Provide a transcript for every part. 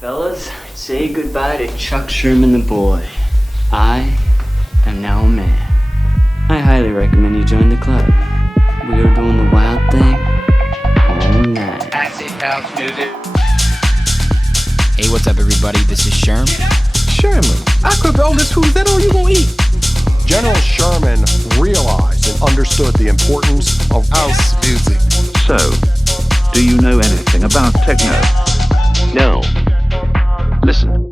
Fellas, say goodbye to Chuck Sherman the boy. I am now a man. I highly recommend you join the club. We are doing the wild thing all night. Acid house music. Hey, what's up, everybody? This is Sherm. Sherman, I cooked all this food. Is that all you gonna eat? General Sherman realized and understood the importance of house music. So, do you know anything about techno? No. Listen.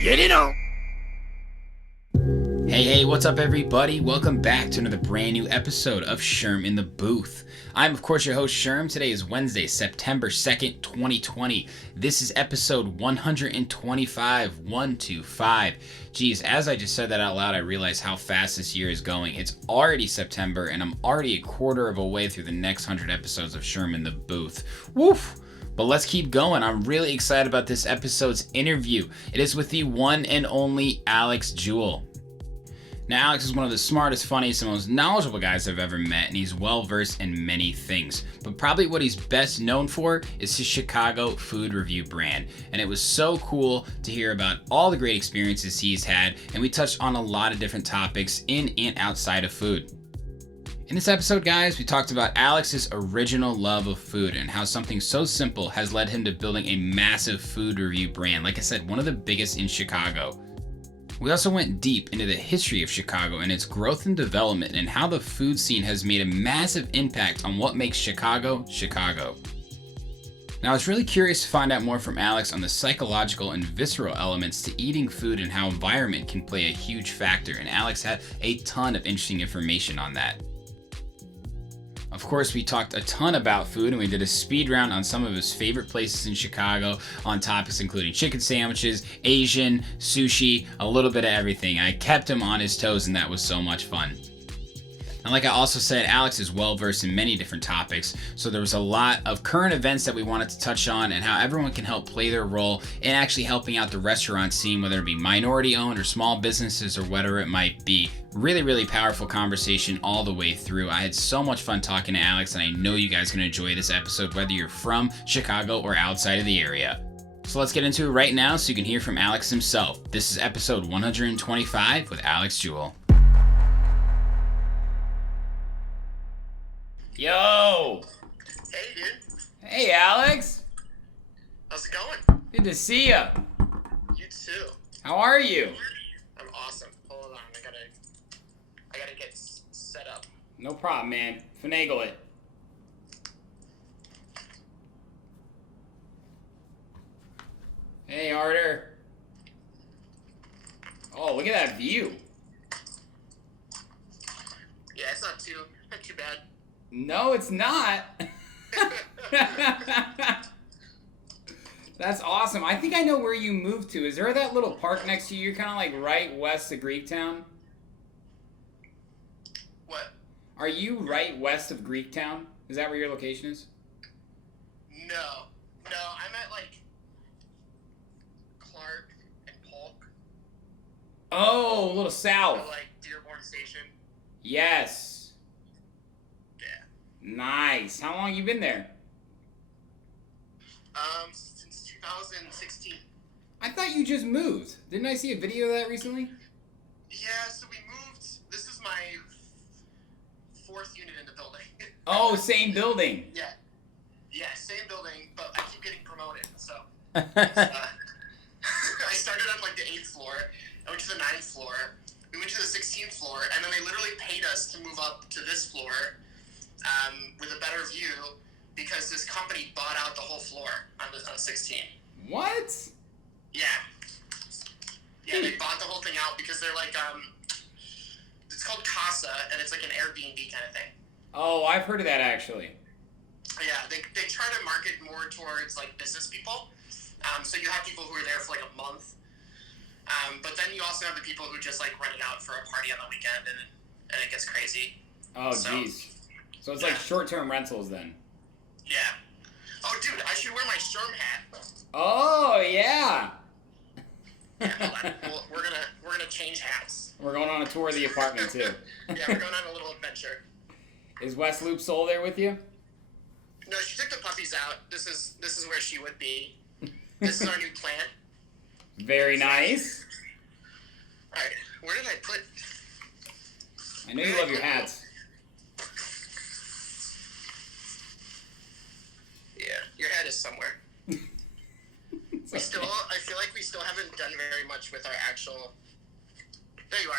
Get it on. Hey, what's up, everybody? Welcome back to another brand new episode of Sherm in the Booth. I'm, of course, your host, Sherm. Today is Wednesday, September 2nd, 2020. This is episode 125, 125. Geez, as I just said that out loud, I realize how fast this year is going. It's already September, and I'm already a quarter of a way through the next 100 episodes of Sherm in the Booth. Woof! But let's keep going. I'm really excited about this episode's interview. It is with the one and only Alex Jewell. Now, Alex is one of the smartest, funniest, and most knowledgeable guys I've ever met, and he's well-versed in many things. But probably what he's best known for is his Chicago food review brand. And it was so cool to hear about all the great experiences he's had, and we touched on a lot of different topics in and outside of food. In this episode, guys, we talked about Alex's original love of food and how something so simple has led him to building a massive food review brand. Like I said, one of the biggest in Chicago. We also went deep into the history of Chicago and its growth and development and how the food scene has made a massive impact on what makes Chicago, Chicago. Now, I was really curious to find out more from Alex on the psychological and visceral elements to eating food and how environment can play a huge factor, and Alex had a ton of interesting information on that. Of course, we talked a ton about food, and we did a speed round on some of his favorite places in Chicago on topics including chicken sandwiches, Asian, sushi, a little bit of everything. I kept him on his toes, and that was so much fun. And like I also said, Alex is well versed in many different topics, so there was a lot of current events that we wanted to touch on and how everyone can help play their role in actually helping out the restaurant scene, whether it be minority owned or small businesses or whatever it might be. Really, really powerful conversation all the way through. I had so much fun talking to Alex, and I know you guys are going to enjoy this episode whether you're from Chicago or outside of the area. So let's get into it right now so you can hear from Alex himself. This is episode 125 with Alex Jewell. Yo! Hey, dude. Hey, Alex. How's it going? Good to see ya. You too. How are you? I'm awesome. Hold on, I gotta get set up. No problem, man. Finagle it. Hey, Arter. Oh, look at that view. Yeah, it's not too bad. No, it's not. That's awesome. I think I know where you moved to. Is there that little park next to you? You're kind of like right west of Greektown. What? Are you right west of Greektown? Is that where your location is? No, I'm at like Clark and Polk. Oh, a little south. So, like Dearborn Station. Yes. Yeah. Nice. How long you been there? Since 2016. I thought you just moved. Didn't I see a video of that recently? Yeah, so we moved. This is my fourth unit in the building. Oh, same building. Yeah, same building, but I keep getting promoted, so. I started on like the 8th floor, I went to the 9th floor, we went to the 16th floor, and then they literally paid us to move up to this floor with a better view because this company bought out the whole floor on 16. What? Yeah. Yeah, they bought the whole thing out because they're like, it's called Casa, and it's like an Airbnb kind of thing. Oh, I've heard of that actually. Yeah, they try to market more towards like business people. So you have people who are there for like a month. But then you also have the people who just like rent it out for a party on the weekend and it gets crazy. Oh, jeez. So it's like short-term rentals then. Yeah. Oh, dude, I should wear my Sherm hat. Oh, yeah. Yeah, hold on. We're gonna change hats. We're going on a tour of the apartment too. Yeah, we're going on a little adventure. Is West Loop Soul there with you? No, she took the puppies Poppy's out. This is where she would be. This is our new plant. Very nice. All right, where did I put? I know you love your hats. Yeah, your head is somewhere. I feel like we still haven't done very much with our actual. There you are.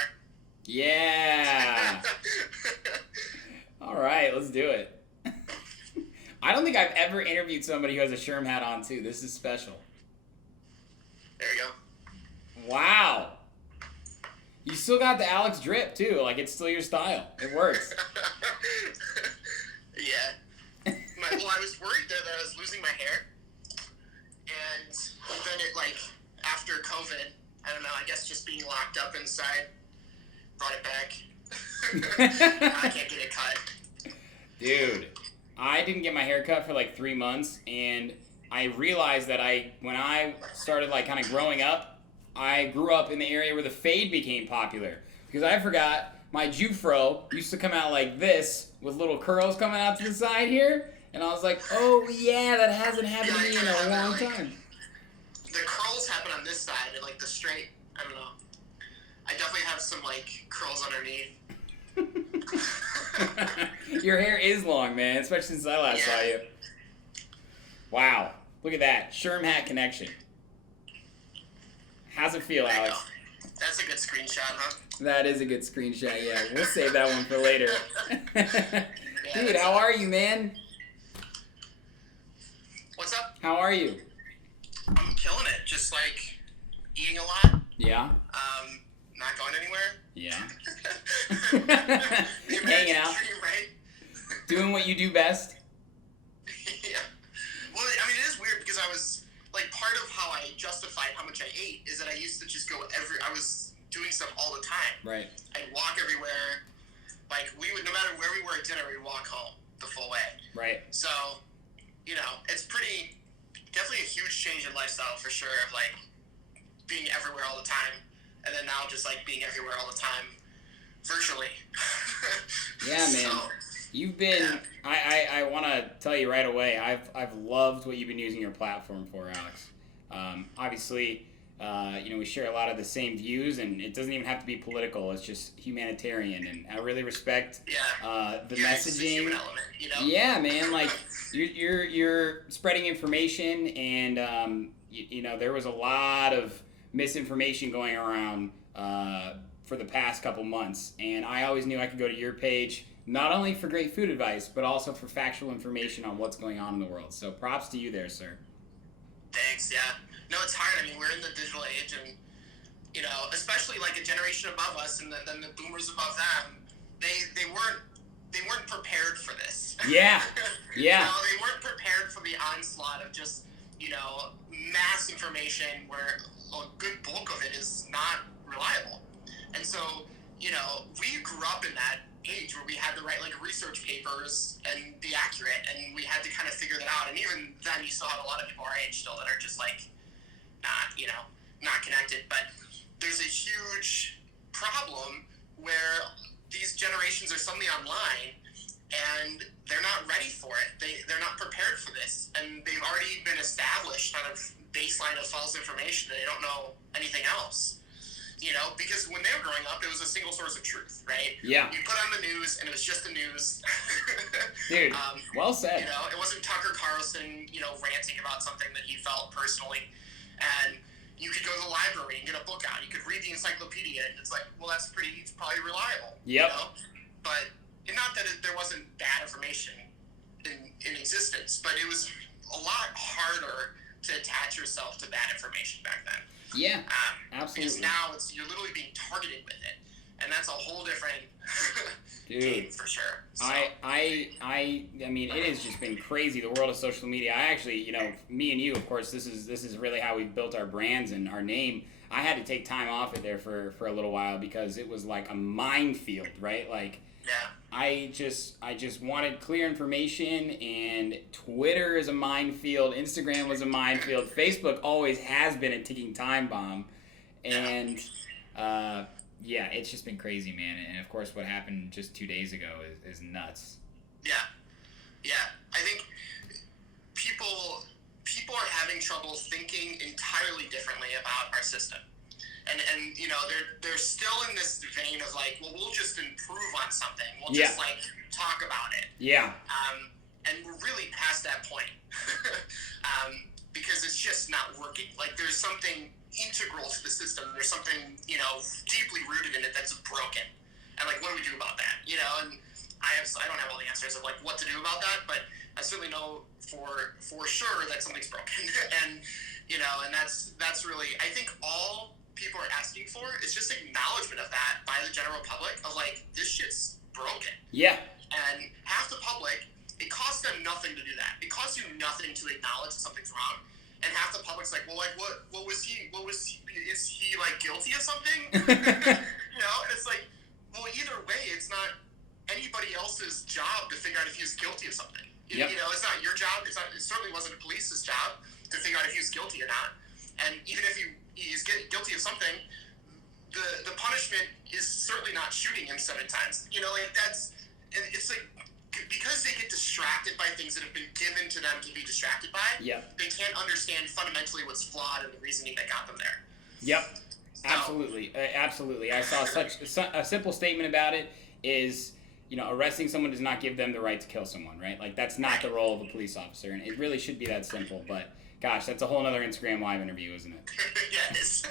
Yeah. All right, let's do it. I don't think I've ever interviewed somebody who has a Sherm hat on too. This is special. There you go. Wow. You still got the Alex drip too. Like, it's still your style. It works. Yeah. Well, I was worried that I was losing my hair. And then it, like, after COVID, I don't know, I guess just being locked up inside brought it back. Now I can't get it cut. Dude, I didn't get my hair cut for like 3 months, and I realized that when I started like kind of growing up, I grew up in the area where the fade became popular. Because I forgot my Jewell used to come out like this with little curls coming out to the side here. And I was like, oh yeah, that hasn't happened to me in a long time. The curls happen on this side, and like the straight, I don't know. I definitely have some like curls underneath. Your hair is long, man, especially since I last saw you. Wow, look at that. Sherm hat connection. How's it feel, Alex? That's a good screenshot, huh? That is a good screenshot, yeah. We'll save that one for later. Dude, how are you, man? What's up? How are you? I'm killing it. Just like eating a lot. Yeah. Not going anywhere. Yeah. The Hanging out. dream, right? Doing what you do best. Yeah. Well, I mean, it is weird because I was like, part of how I justified how much I ate is that I used to just go I was doing stuff all the time. Right. I'd walk everywhere. Like, we would, no matter where we were at dinner, we'd walk home the full way. Right. So, you know, it's definitely a huge change in lifestyle for sure, of like being everywhere all the time, and then now just like being everywhere all the time virtually. Yeah, man. So, You've been. Yeah. I want to tell you right away. I've loved what you've been using your platform for, Alex. Obviously, we share a lot of the same views, and it doesn't even have to be political. It's just humanitarian, and I really respect the messaging. It's the human element, you know? Yeah, man. Like you're spreading information, and there was a lot of misinformation going around for the past couple months, and I always knew I could go to your page. Not only for great food advice, but also for factual information on what's going on in the world. So props to you there, sir. Thanks, yeah. No, it's hard. I mean, we're in the digital age, and, especially like a generation above us and then the boomers above them, they weren't prepared for this. Yeah, yeah. They weren't prepared for the onslaught of just, mass information where a good bulk of it is not reliable. And so, we grew up in that age where we had to write like research papers and be accurate, and we had to kind of figure that out. And even then, you still have a lot of people our age still that are just like not connected. But there's a huge problem where these generations are suddenly online and they're not ready for it. They're not prepared for this, and they've already been established kind of baseline of false information, and they don't know anything else. Because when they were growing up, it was a single source of truth, right? Yeah. You put on the news, and it was just the news. Dude, well said. It wasn't Tucker Carlson, ranting about something that he felt personally. And you could go to the library and get a book out. You could read the encyclopedia, and it's like, well, it's probably reliable. Yep. But not that there wasn't bad information in existence, but it was a lot harder to attach yourself to bad information back then. Yeah, absolutely. Because now you're literally being targeted with it, and that's a whole different game for sure. So. I mean, it has just been crazy, the world of social media. I actually, me and you, of course, this is really how we've built our brands and our name. I had to take time off it there for a little while because it was like a minefield, right? Like, yeah. I just wanted clear information, and Twitter is a minefield, Instagram was a minefield, Facebook always has been a ticking time bomb, and it's just been crazy, man. And of course, what happened just 2 days ago is nuts. Yeah, I think having trouble thinking entirely differently about our system. And you know, they're still in this vein of like, well, we'll just improve on something. We'll just like talk about it. Yeah. And we're really past that point. Because it's just not working. Like, there's something integral to the system. There's something, you know, deeply rooted in it that's broken. And like, what do we do about that? You know, and I don't have all the answers of like what to do about that, but I certainly know for sure that something's broken. And you know, and that's really, I think all people are asking for is just acknowledgement of that by the general public of like, this shit's broken. Yeah. And half the public, it costs them nothing to do that. It costs you nothing to acknowledge that something's wrong. And half the public's like, well, like, what was he, is he like guilty of something? You know, and it's like, well, either way, it's not anybody else's job to figure out if he's guilty of something. You know, it's not your job. It certainly wasn't the police's job to figure out if he's guilty or not. And even if he's guilty of something, the punishment is certainly not shooting him 7 times. You know, like and it's like, because they get distracted by things that have been given to them to be distracted by, they can't understand fundamentally what's flawed and the reasoning that got them there. Yep. Absolutely. Absolutely. I saw such a simple statement about it is, you know, arresting someone does not give them the right to kill someone, right? Like, that's not the role of a police officer, and it really should be that simple, but gosh, that's a whole nother Instagram Live interview, isn't it? Yes.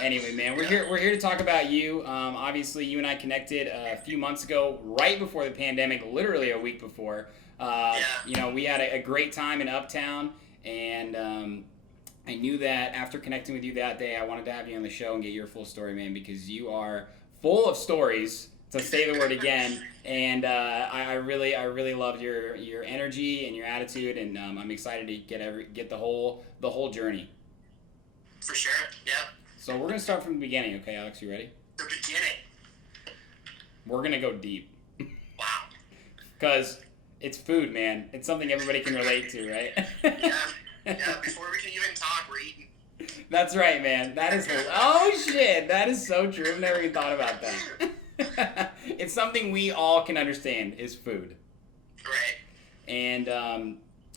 Anyway, man, we're here to talk about you. Obviously, you and I connected a few months ago, right before the pandemic, literally a week before. You know, we had a great time in Uptown, and I knew that after connecting with you that day, I wanted to have you on the show and get your full story, man, because you are full of stories, to say the word again, and I really loved your energy and your attitude, and I'm excited to get the whole journey. For sure, yeah. So we're gonna start from the beginning, okay, Alex? You ready? The beginning. We're gonna go deep. Wow. Because it's food, man. It's something everybody can relate to, right? Yeah. Before we can even talk, we're eating. That's right, man. That is. Oh shit, that is so true. I've never even thought about that. It's something we all can understand is food. Right. And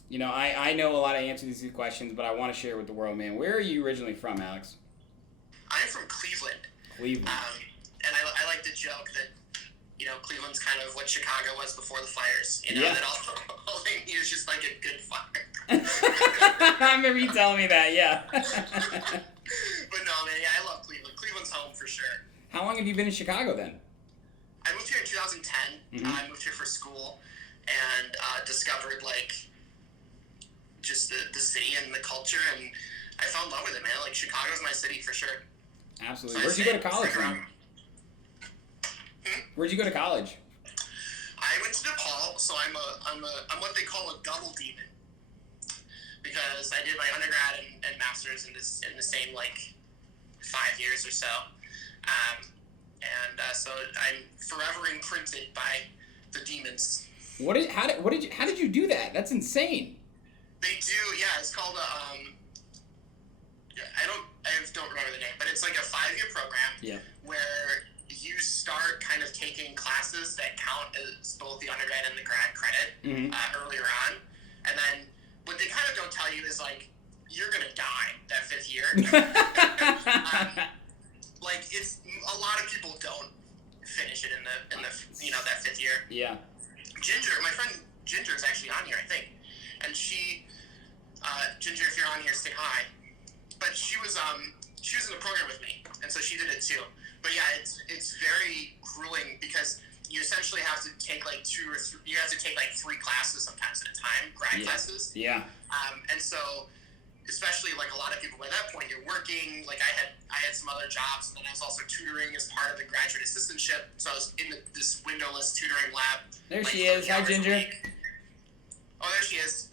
you know, I know a lot of answers to these questions, but I want to share with the world, man. Where are you originally from, Alex? I'm from Cleveland. Cleveland. And I like to joke that, you know, Cleveland's kind of what Chicago was before the fires. You know, that all they need is just like a good fire. I remember you telling me that, yeah. But no, man, yeah, I love Cleveland. Cleveland's home for sure. How long have you been in Chicago then? I moved here in 2010. Mm-hmm. I moved here for school and discovered like just the city and the culture, and I fell in love with it, man. Like, Chicago's my city for sure. Absolutely. Where'd you go to college from? Where'd you go to college? I went to DePaul, so I'm what they call a double demon, because I did my undergrad and master's in the same like 5 years or so, so I'm forever imprinted by the demons. How did you do that? That's insane. They do, yeah. It's called I don't remember the name, but it's like a 5-year program where you start kind of taking classes that count as both the undergrad and the grad credit earlier on, and then what they kind of don't tell you is like, you're gonna die that 5th year. Like, it's a lot of people don't finish it in the you know, that 5th year. Yeah. Ginger, my friend Ginger is actually on here, I think, and she, Ginger, if you're on here, say hi. But she was in the program with me, and so she did it too. But yeah, it's very grueling because you essentially have to take like 2 or 3. You have to take like 3 classes sometimes at a time, grad classes. Yeah. And so, especially like a lot of people by that point, you're working. Like I had some other jobs, and then I was also tutoring as part of the graduate assistantship. So I was in this windowless tutoring lab. There like, she is. Hi, Ginger. Oh, there she is.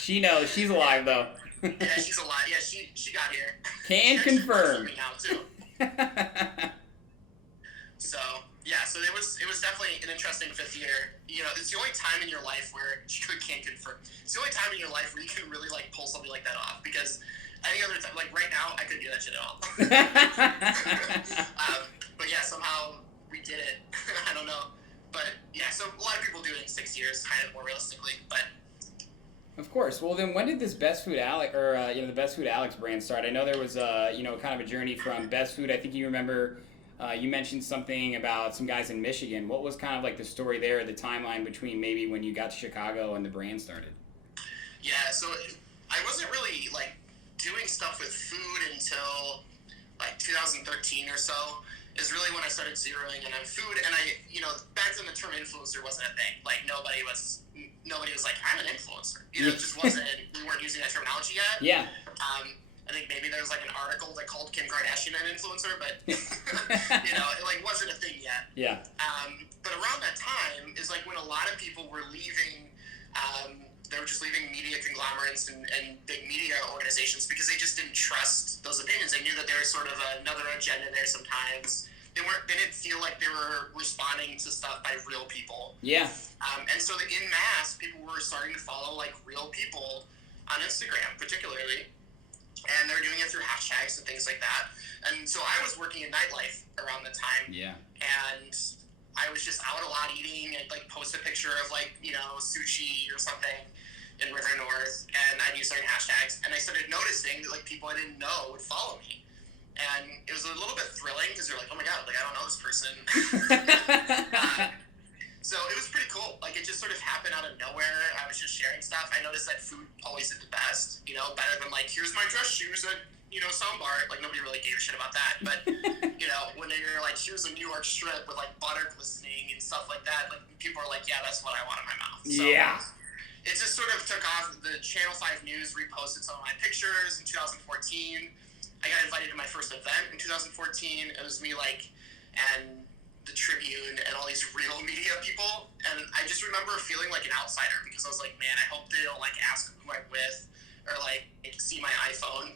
She knows. She's alive though. Yeah, she's alive. Yeah, she got here. Can confirm. Now too. So it was definitely an interesting 5th year. You know, it's the only time in your life where you can't confirm. It's the only time in your life where you can really like pull something like that off, because any other time, like right now, I couldn't do that shit at all. But yeah, somehow we did it. I don't know, but yeah. So a lot of people do it in 6 years, kind of more realistically, but. Of course. Well, then when did this Best Food Alex, or the Best Food Alex brand start? I know there was kind of a journey from Best Food. I think you remember you mentioned something about some guys in Michigan. What was kind of like the story there, the timeline between maybe when you got to Chicago and the brand started? Yeah, so I wasn't really like doing stuff with food until like 2013 or so. Is really when I started zeroing in on food, and back then the term influencer wasn't a thing. Like nobody was like, I'm an influencer. It just wasn't. We weren't using that terminology yet. Yeah. I think maybe there was like an article that called Kim Kardashian an influencer, but it like wasn't a thing yet. Yeah. But around that time is like when a lot of people were leaving. They were just leaving media conglomerates and big media organizations because they just didn't trust those opinions. They knew that there was sort of another agenda there sometimes. They didn't feel like they were responding to stuff by real people. Yeah. And so in mass, people were starting to follow like real people on Instagram, particularly. And they're doing it through hashtags and things like that. And so I was working in nightlife around the time. Yeah. And I was just out a lot eating. I'd like post a picture of like, sushi or something in River North, and I'd use certain hashtags. And I started noticing that like people I didn't know would follow me. And it was a little bit thrilling because you're like, oh my God, like I don't know this person. So it was pretty cool. Like it just sort of happened out of nowhere. I was just sharing stuff. I noticed that food always did the best, better than like, here's my dress shoes at, Soundbar. Like nobody really gave a shit about that. But, when you're like, here's a New York strip with like butter glistening and stuff like that, like people are like, yeah, that's what I want in my mouth. So, yeah. It just sort of took off. The Channel 5 News reposted some of my pictures in 2014. I got invited to my first event in 2014. It was me and the Tribune and all these real media people. And I just remember feeling like an outsider because I was like, man, I hope they don't like ask who I'm with or like see my iPhone.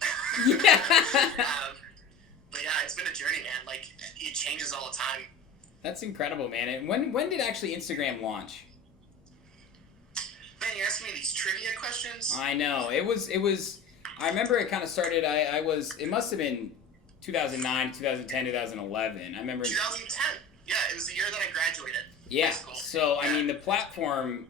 But yeah, it's been a journey, man. Like it changes all the time. That's incredible, man. And when did actually Instagram launch? Man, you're asking me these trivia questions? I know. It was I remember it kind of started, it must have been 2009, 2010, 2011. I remember 2010. Yeah, it was the year that I graduated. Yeah. So, I mean, the platform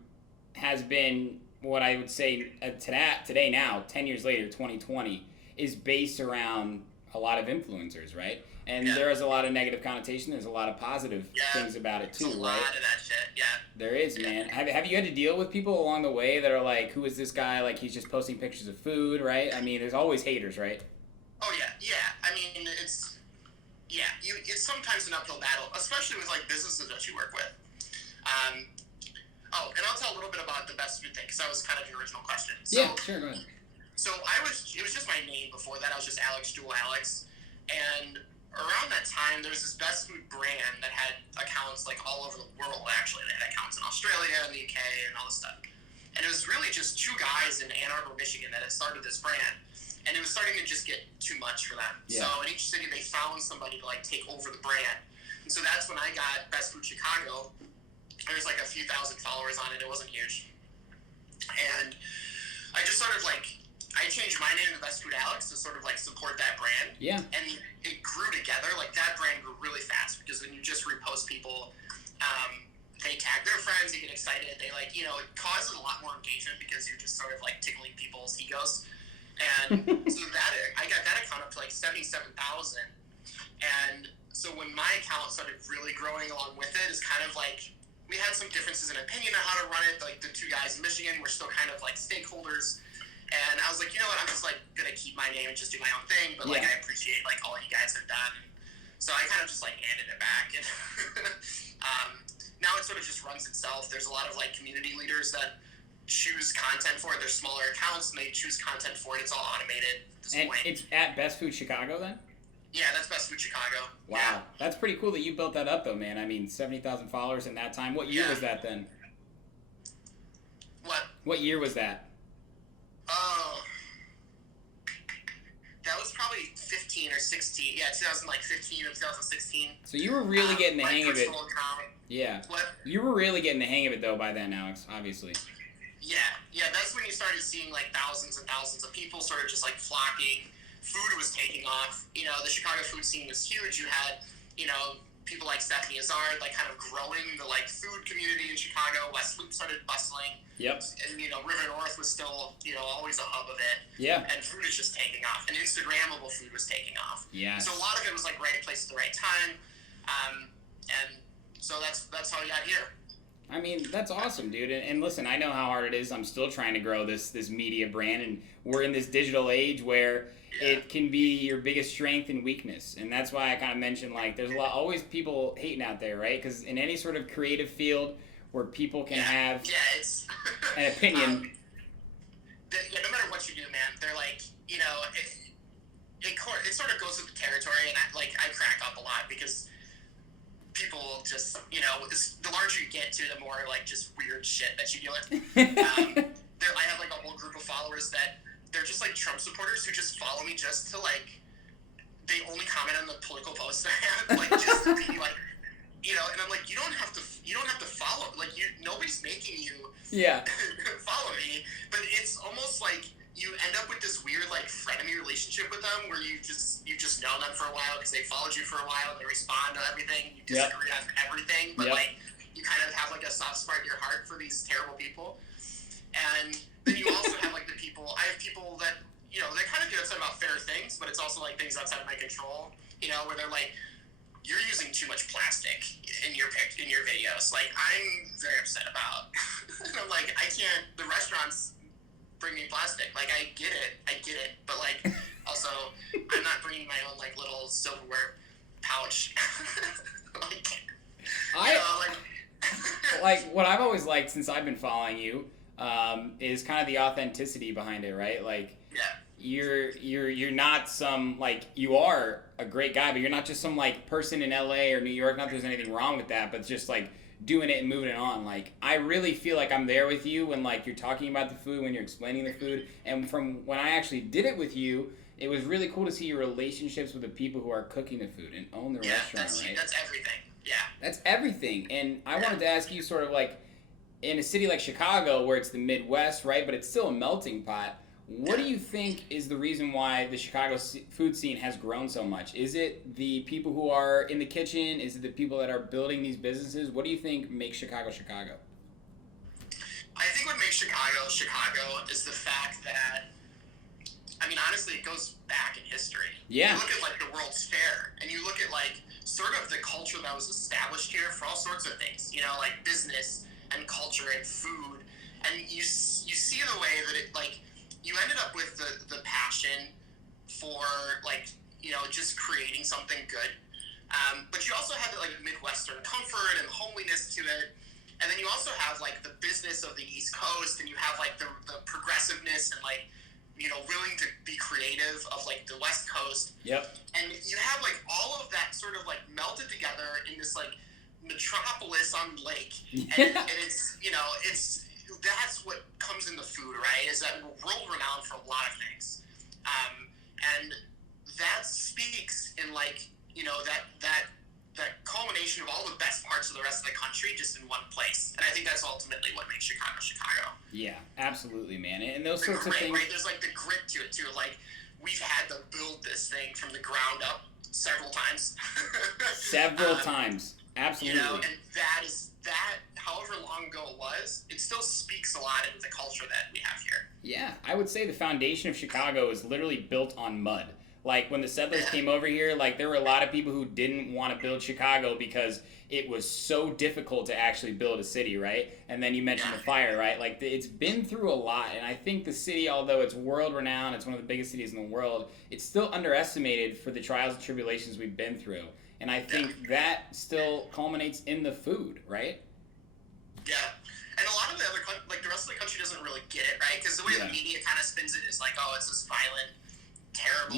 has been what I would say today now, 10 years later, 2020, is based around a lot of influencers, right? And there is a lot of negative connotation. There's a lot of positive things about it too, right? A lot of that shit, yeah. There is, man. Have you had to deal with people along the way that are like, who is this guy? Like, he's just posting pictures of food, right? I mean, there's always haters, right? Oh, yeah. I mean, it's sometimes an uphill battle, especially with, like, businesses that you work with. And I'll tell a little bit about the best food thing, because that was kind of the original question. So, yeah, sure, go ahead. So it was just my name before that. I was just Alex, Jewell Alex. And around that time, there was this best food brand that had accounts like all over the world, actually. They had accounts in Australia and the UK and all this stuff. And it was really just two guys in Ann Arbor, Michigan that had started this brand. And it was starting to just get too much for them. Yeah. So in each city, they found somebody to like take over the brand. And so that's when I got Best Food Chicago. There was like a few thousand followers on it. It wasn't huge. And I just sort of like, I changed my name to Best Food Alex to sort of like support that brand. Yeah. And it grew together. Like that brand grew really fast because when you just repost people, they tag their friends, they get excited. They like, it causes a lot more engagement because you're just sort of like tickling people's egos. And so I got that account up to like 77,000. And so when my account started really growing along with it, is kind of like, we had some differences in opinion on how to run it. Like the two guys in Michigan were still kind of like stakeholders. And I was like, you know what, I'm just like gonna keep my name and just do my own thing, but like I appreciate like all you guys have done. So I kind of just like handed it back. And now it sort of just runs itself. There's a lot of like community leaders that choose content for it. They're smaller accounts and they choose content for it. It's all automated at this point. It's at Best Food Chicago then? Yeah, that's Best Food Chicago. Wow. Yeah. That's pretty cool that you built that up though, man. I mean, 70,000 followers in that time. What year was that then? What year was that? Oh, that was probably 15 or 16. Yeah, 2015 or 2016. So you were really getting the hang of it. Account. Yeah. What? You were really getting the hang of it though by then, Alex, obviously. Yeah, that's when you started seeing like thousands and thousands of people sort of just like flocking. Food was taking off. The Chicago food scene was huge. You had, people like Stephanie Azard, like kind of growing the like food community in Chicago. West Loop started bustling. Yep. And River North was still always a hub of it. Yeah. And food is just taking off, and Instagrammable food was taking off. Yeah. So a lot of it was like right place at the right time, and so that's how we got here. I mean, that's awesome, dude. And listen, I know how hard it is. I'm still trying to grow this media brand, and we're in this digital age where it can be your biggest strength and weakness. And that's why I kind of mentioned, like, there's always people hating out there, right? Because in any sort of creative field where people can have it's an opinion. No matter what you do, man, they're like, it sort of goes with the territory, and I crack up a lot because people just, the larger you get to, the more like just weird shit that you deal with. I have like a whole group of followers that they're just like Trump supporters who just follow me just to like, they only comment on the political posts I have, like just to be like, and I'm like, you don't have to follow, like nobody's making you follow me, but it's almost like you end up with this weird like frenemy relationship with them where you just know them for a while because they followed you for a while, they respond to everything, you disagree on everything, but like you kind of have like a soft spot in your heart for these terrible people. And then you also have like I have people that they kind of get upset about fair things, but it's also like things outside of my control, where they're like, you're using too much plastic in your videos, like I'm very upset about. And I'm like, I can't, the restaurants bring me plastic, like I get it, but like also I'm not bringing my own like little silverware pouch. Like what I've always liked since I've been following you is kind of the authenticity behind it, right? Like you're not some, like, you are a great guy, but you're not just some like person in LA or New York, not that there's anything wrong with that, but just like doing it and moving it on. Like, I really feel like I'm there with you when like you're talking about the food, when you're explaining the food. And from when I actually did it with you, it was really cool to see your relationships with the people who are cooking the food and own the restaurant, right? That's everything. Yeah. That's everything. And I wanted to ask you, sort of like, in a city like Chicago where it's the Midwest, right, but it's still a melting pot, what do you think is the reason why the Chicago food scene has grown so much? Is it the people who are in the kitchen? Is it the people that are building these businesses? What do you think makes Chicago Chicago? I think what makes Chicago Chicago is the fact that, I mean, honestly, it goes back in history. Yeah. You look at like the World's Fair, and you look at like sort of the culture that was established here for all sorts of things, like business and culture and food, and you see the way that it, like, you ended up with the passion for like just creating something good, but you also have the like Midwestern comfort and homeliness to it, and then you also have like the business of the East Coast, and you have like the progressiveness and like willing to be creative of like the West Coast. Yep. And you have like all of that sort of like melted together in this like metropolis on the lake, and it's it's that's what comes in the food, right? Is that we're world renowned for a lot of things, and that speaks in like that culmination of all the best parts of the rest of the country just in one place. And I think that's ultimately what makes Chicago Chicago. Yeah, absolutely, man. And those sorts of things, right? There's like the grit to it too. Like, we've had to build this thing from the ground up several times. Several times. Absolutely. And that however long ago it was, it still speaks a lot into the culture that we have here. Yeah, I would say the foundation of Chicago is literally built on mud. Like, when the settlers came over here, like, there were a lot of people who didn't want to build Chicago because it was so difficult to actually build a city, right? And then you mentioned the fire, right? Like, it's been through a lot, and I think the city, although it's world-renowned, it's one of the biggest cities in the world, it's still underestimated for the trials and tribulations we've been through. And I think that still culminates in the food, right? Yeah. And a lot of the other, like, the rest of the country doesn't really get it, right? Because the way the media kind of spins it is like, oh, it's this violent, terrible,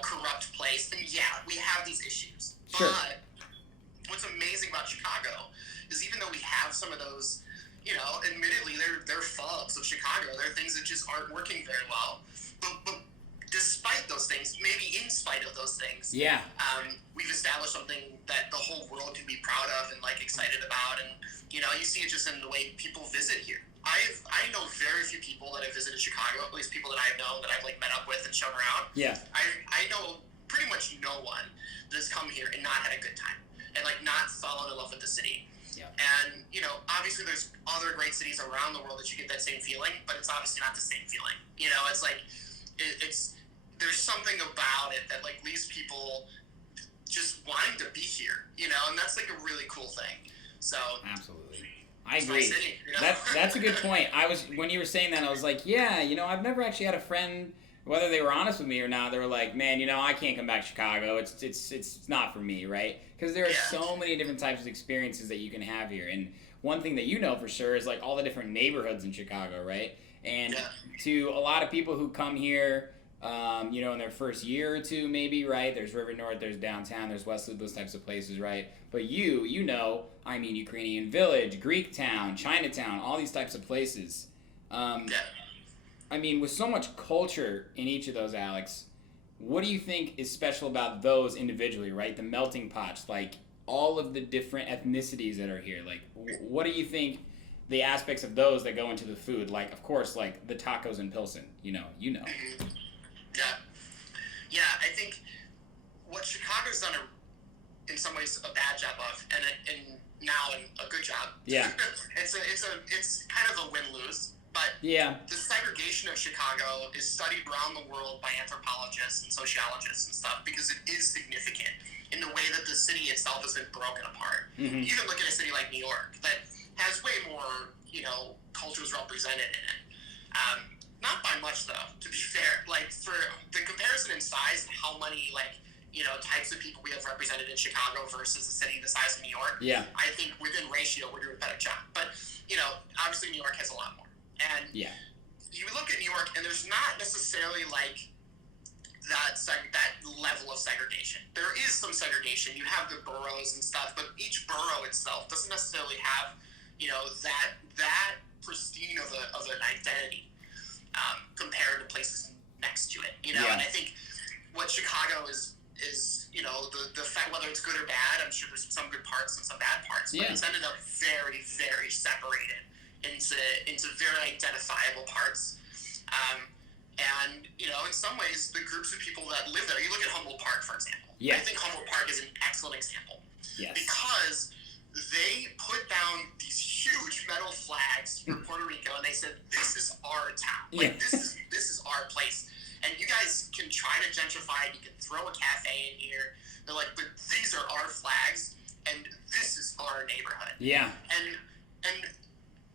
corrupt place. And we have these issues. Sure. But what's amazing about Chicago is even though we have some of those, admittedly, they're faults of Chicago. They're things that just aren't working very well. But despite those things, maybe in spite of those things, we've established something that the whole world can be proud of and like excited about. And you see it just in the way people visit here. I know very few people that have visited Chicago, at least people that I've known that I've like met up with and shown around. Yeah. I know pretty much no one that has come here and not had a good time. and like not fall in love with the city. Yeah. And, you know, obviously there's other great cities around the world that you get that same feeling, but it's obviously not the same feeling. You know, it's like, there's something about it that, like, leaves people just wanting to be here, you know, and that's, like, a really cool thing. So. Absolutely. I agree. City, you know? That's a good point. When you were saying that, I was like, yeah, you know, I've never actually had a friend, whether they were honest with me or not, they were like, man, you know, I can't come back to Chicago. It's not for me, right? Because there are so many different types of experiences that you can have here. And one thing that you know for sure is like all the different neighborhoods in Chicago, right? And to a lot of people who come here, you know, in their first year or two, maybe, right? There's River North, there's downtown, there's Westwood, those types of places, right? But you know, I mean, Ukrainian Village, Greek Town, Chinatown, all these types of places. I mean, with so much culture in each of those, Alex, what do you think is special about those individually, right? The melting pots, like all of the different ethnicities that are here. Like, what do you think the aspects of those that go into the food? Like, of course, like the tacos in Pilsen, you know. Mm-hmm. Yeah, I think what Chicago's done in some ways a bad job of, and now a good job. Yeah. it's kind of a win-lose. But the segregation of Chicago is studied around the world by anthropologists and sociologists and stuff because it is significant in the way that the city itself has been broken apart. Mm-hmm. You can look at a city like New York that has way more, you know, cultures represented in it. Not by much, though, to be fair. Like, for the comparison in size and how many, like, you know, types of people we have represented in Chicago versus a city the size of New York, I think within ratio we're doing a better job. But, you know, obviously New York has a lot more. And you look at New York, and there's not necessarily like that level of segregation. There is some segregation. You have the boroughs and stuff, but each borough itself doesn't necessarily have, you know, that pristine of an identity compared to places next to it. You know, and I think what Chicago is you know, the fact, whether it's good or bad, I'm sure there's some good parts and some bad parts, but it's ended up very, very separated into very identifiable parts. And, you know, in some ways, the groups of people that live there, you look at Humboldt Park, for example. I think Humboldt Park is an excellent example. Because they put down these huge metal flags for Puerto Rico, and they said, this is our town. Like, this is our place. And you guys can try to gentrify it. You can throw a cafe in here. They're like, but these are our flags, and this is our neighborhood. And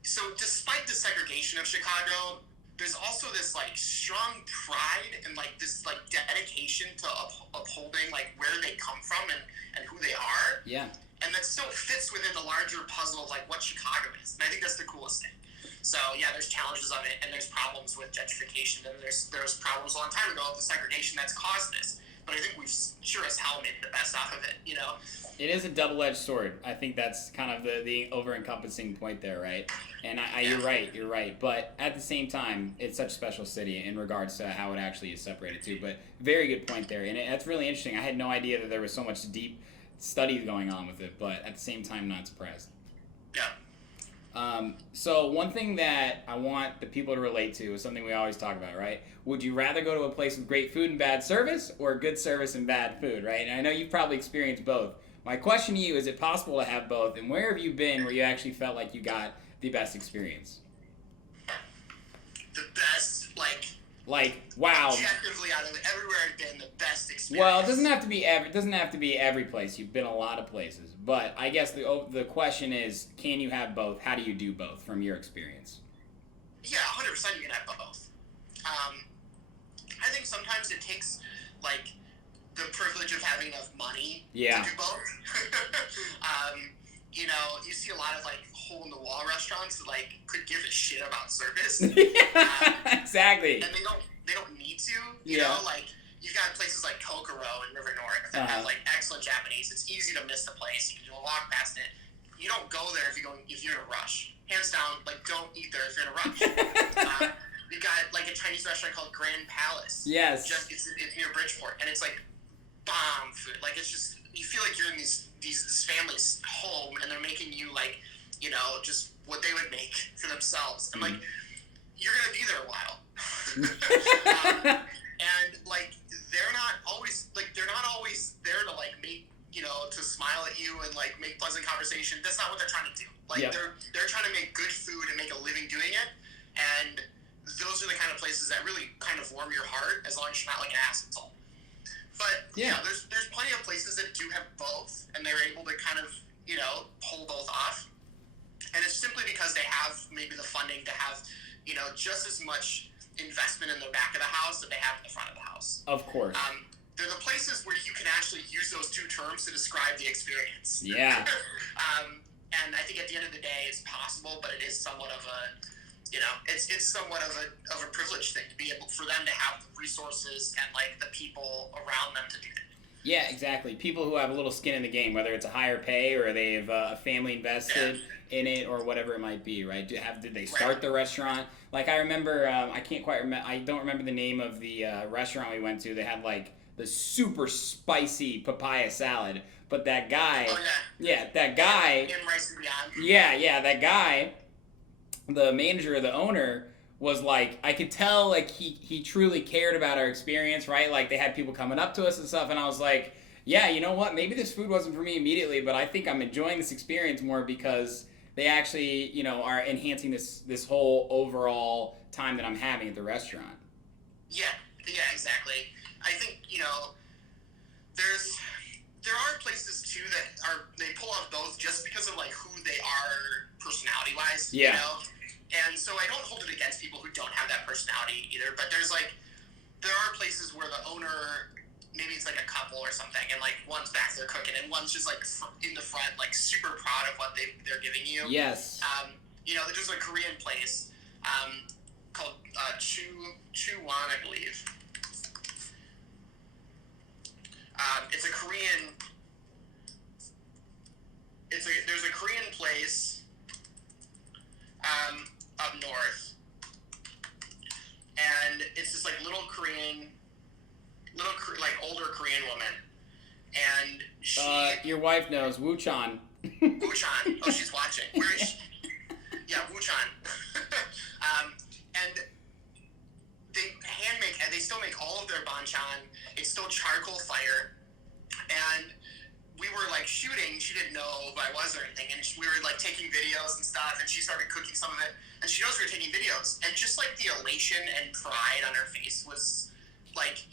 so despite the segregation of Chicago, there's also this like strong pride and like this like dedication to upholding like where they come from and who they are. And that still fits within the larger puzzle of like what Chicago is. And I think that's the coolest thing. So yeah, there's challenges of it, and there's problems with gentrification, and there's problems a long time ago of the segregation that's caused this. But I think we've sure as hell made the best out of it, you know? It is a double-edged sword. I think that's kind of the over-encompassing point there, right? And you're right. But at the same time, it's such a special city in regards to how it actually is separated too. But very good point there. And that's really interesting. I had no idea that there was so much deep study going on with it, but at the same time, not surprised. So one thing that I want the people to relate to is something we always talk about, right? Would you rather go to a place with great food and bad service, or good service and bad food, right? And I know you've probably experienced both. My question to you, is it possible to have both? And where have you been where you actually felt like you got the best experience? The best, like wow. Objectively, out of everywhere I've been, the best experience. Well, it doesn't have to be every place. You've been a lot of places, but I guess the question is, can you have both? How do you do both from your experience? Yeah, 100% you can have both. I think sometimes it takes like the privilege of having enough money to do both. You know, you see a lot of like hole-in-the-wall restaurants that like could give a shit about service. Exactly. And they don't need to. You know, like you've got places like Kokoro in River North that have like excellent Japanese. It's easy to miss the place. You can walk past it. You don't go there if you're in a rush. Hands down, like don't eat there if you're in a rush. We've got like a Chinese restaurant called Grand Palace. Yes. It's near Bridgeport, and it's like bomb food. Like it's just, you feel like you're in this family's home, and they're making you like, you know, just what they would make for themselves. And like, you're gonna be there a while. And like, they're not always there to like make, you know, to smile at you and exploitation. That's not what they're trying to do. Like they're trying to make good food and make a living doing it. And those are the kind of places that really kind of warm your heart, as long as you're not like an asshole. But there's plenty of places that do have both, and they're able to kind of pull both off. And it's simply because they have maybe the funding to have just as much investment in the back of the house that they have in the front of the house. Of course. They're the places where you can actually use those two terms to describe the experience. Yeah. And I think at the end of the day, it's possible, but it is somewhat of a, it's somewhat of a privilege thing to be able for them to have the resources and like the people around them to do it. Yeah, exactly. People who have a little skin in the game, whether it's a higher pay or they have a family invested in it or whatever it might be, right? Did they start the restaurant? Like I remember, I can't quite remember. I don't remember the name of the restaurant we went to. They had like the super spicy papaya salad, but that guy, that guy, that guy, the manager, the owner, was like, I could tell like he truly cared about our experience, right? Like they had people coming up to us and stuff, and I was like, yeah, you know what? Maybe this food wasn't for me immediately, but I think I'm enjoying this experience more because they actually, are enhancing this whole overall time that I'm having at the restaurant. Yeah, exactly. I think, there are places too that they pull off both just because of like who they are personality wise. Yeah. And so I don't hold it against people who don't have that personality either, but there are places where the owner, maybe it's like a couple or something, and like one's back there cooking and one's just like in the front, like super proud of what they're giving you. Yes. There's a Korean place called Jewell, I believe. It's a Korean. There's a Korean place up north, and it's this like older Korean woman, and she. Your wife knows Wuchan. Wuchan. Oh, she's watching. Where is she? Yeah, Wuchan. And they still make all of their banchan. It's still charcoal fire, and we were like shooting. She didn't know who I was or anything, and we were like taking videos and stuff. And she started cooking some of it, and she knows we were taking videos. And just like the elation and pride on her face was like,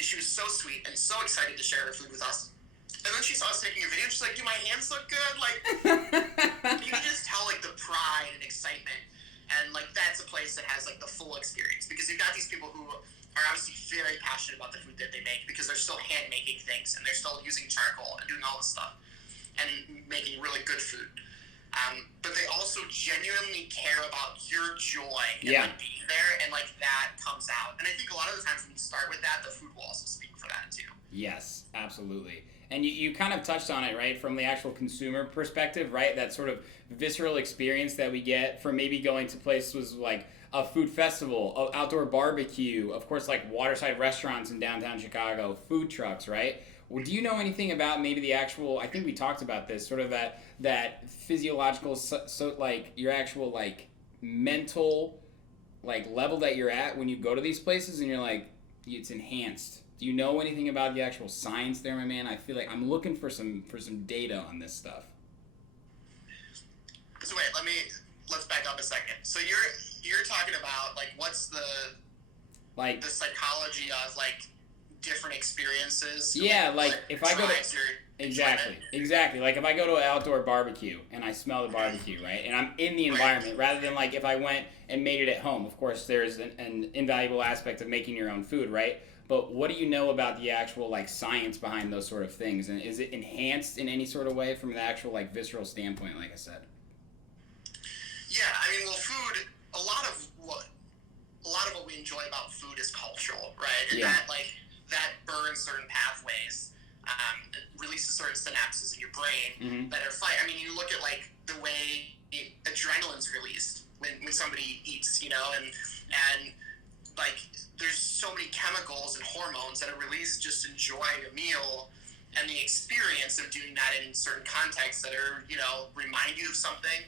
she was so sweet and so excited to share her food with us. And then she saw us taking a video, and she's like, "Do my hands look good?" Like, you can just tell like the pride and excitement. And like that's a place that has like the full experience, because you've got these people who are obviously very passionate about the food that they make, because they're still hand making things and they're still using charcoal and doing all this stuff and making really good food. But they also genuinely care about your joy and like being there, and like that comes out. And I think a lot of the times when you start with that, the food will also speak for that too. Yes, absolutely. And you kind of touched on it, right, from the actual consumer perspective, right? That sort of visceral experience that we get from maybe going to places like a food festival, outdoor barbecue, of course, like waterside restaurants in downtown Chicago, food trucks, right? Well, do you know anything about maybe the actual, I think we talked about this, sort of that physiological, so like your actual like mental like level that you're at when you go to these places and you're like, it's enhanced. Do you know anything about the actual science there, my man? I feel like I'm looking for some data on this stuff. So wait, let's back up a second. So you're talking about like what's the psychology of like different experiences? Yeah, like if I go to exactly. Like if I go to an outdoor barbecue and I smell the barbecue, right, and I'm in the environment, rather than like if I went and made it at home. Of course, there's an invaluable aspect of making your own food, right? But what do you know about the actual like science behind those sort of things, and is it enhanced in any sort of way from the actual like visceral standpoint, like I said? Yeah, well, food. A lot of what we enjoy about food is cultural, right? And that burns certain pathways, releases certain synapses in your brain that are fight. You look at like the way adrenaline's released when somebody eats, and like there's so many chemicals and hormones that are released just enjoying a meal, and the experience of doing that in certain contexts that are, remind you of something,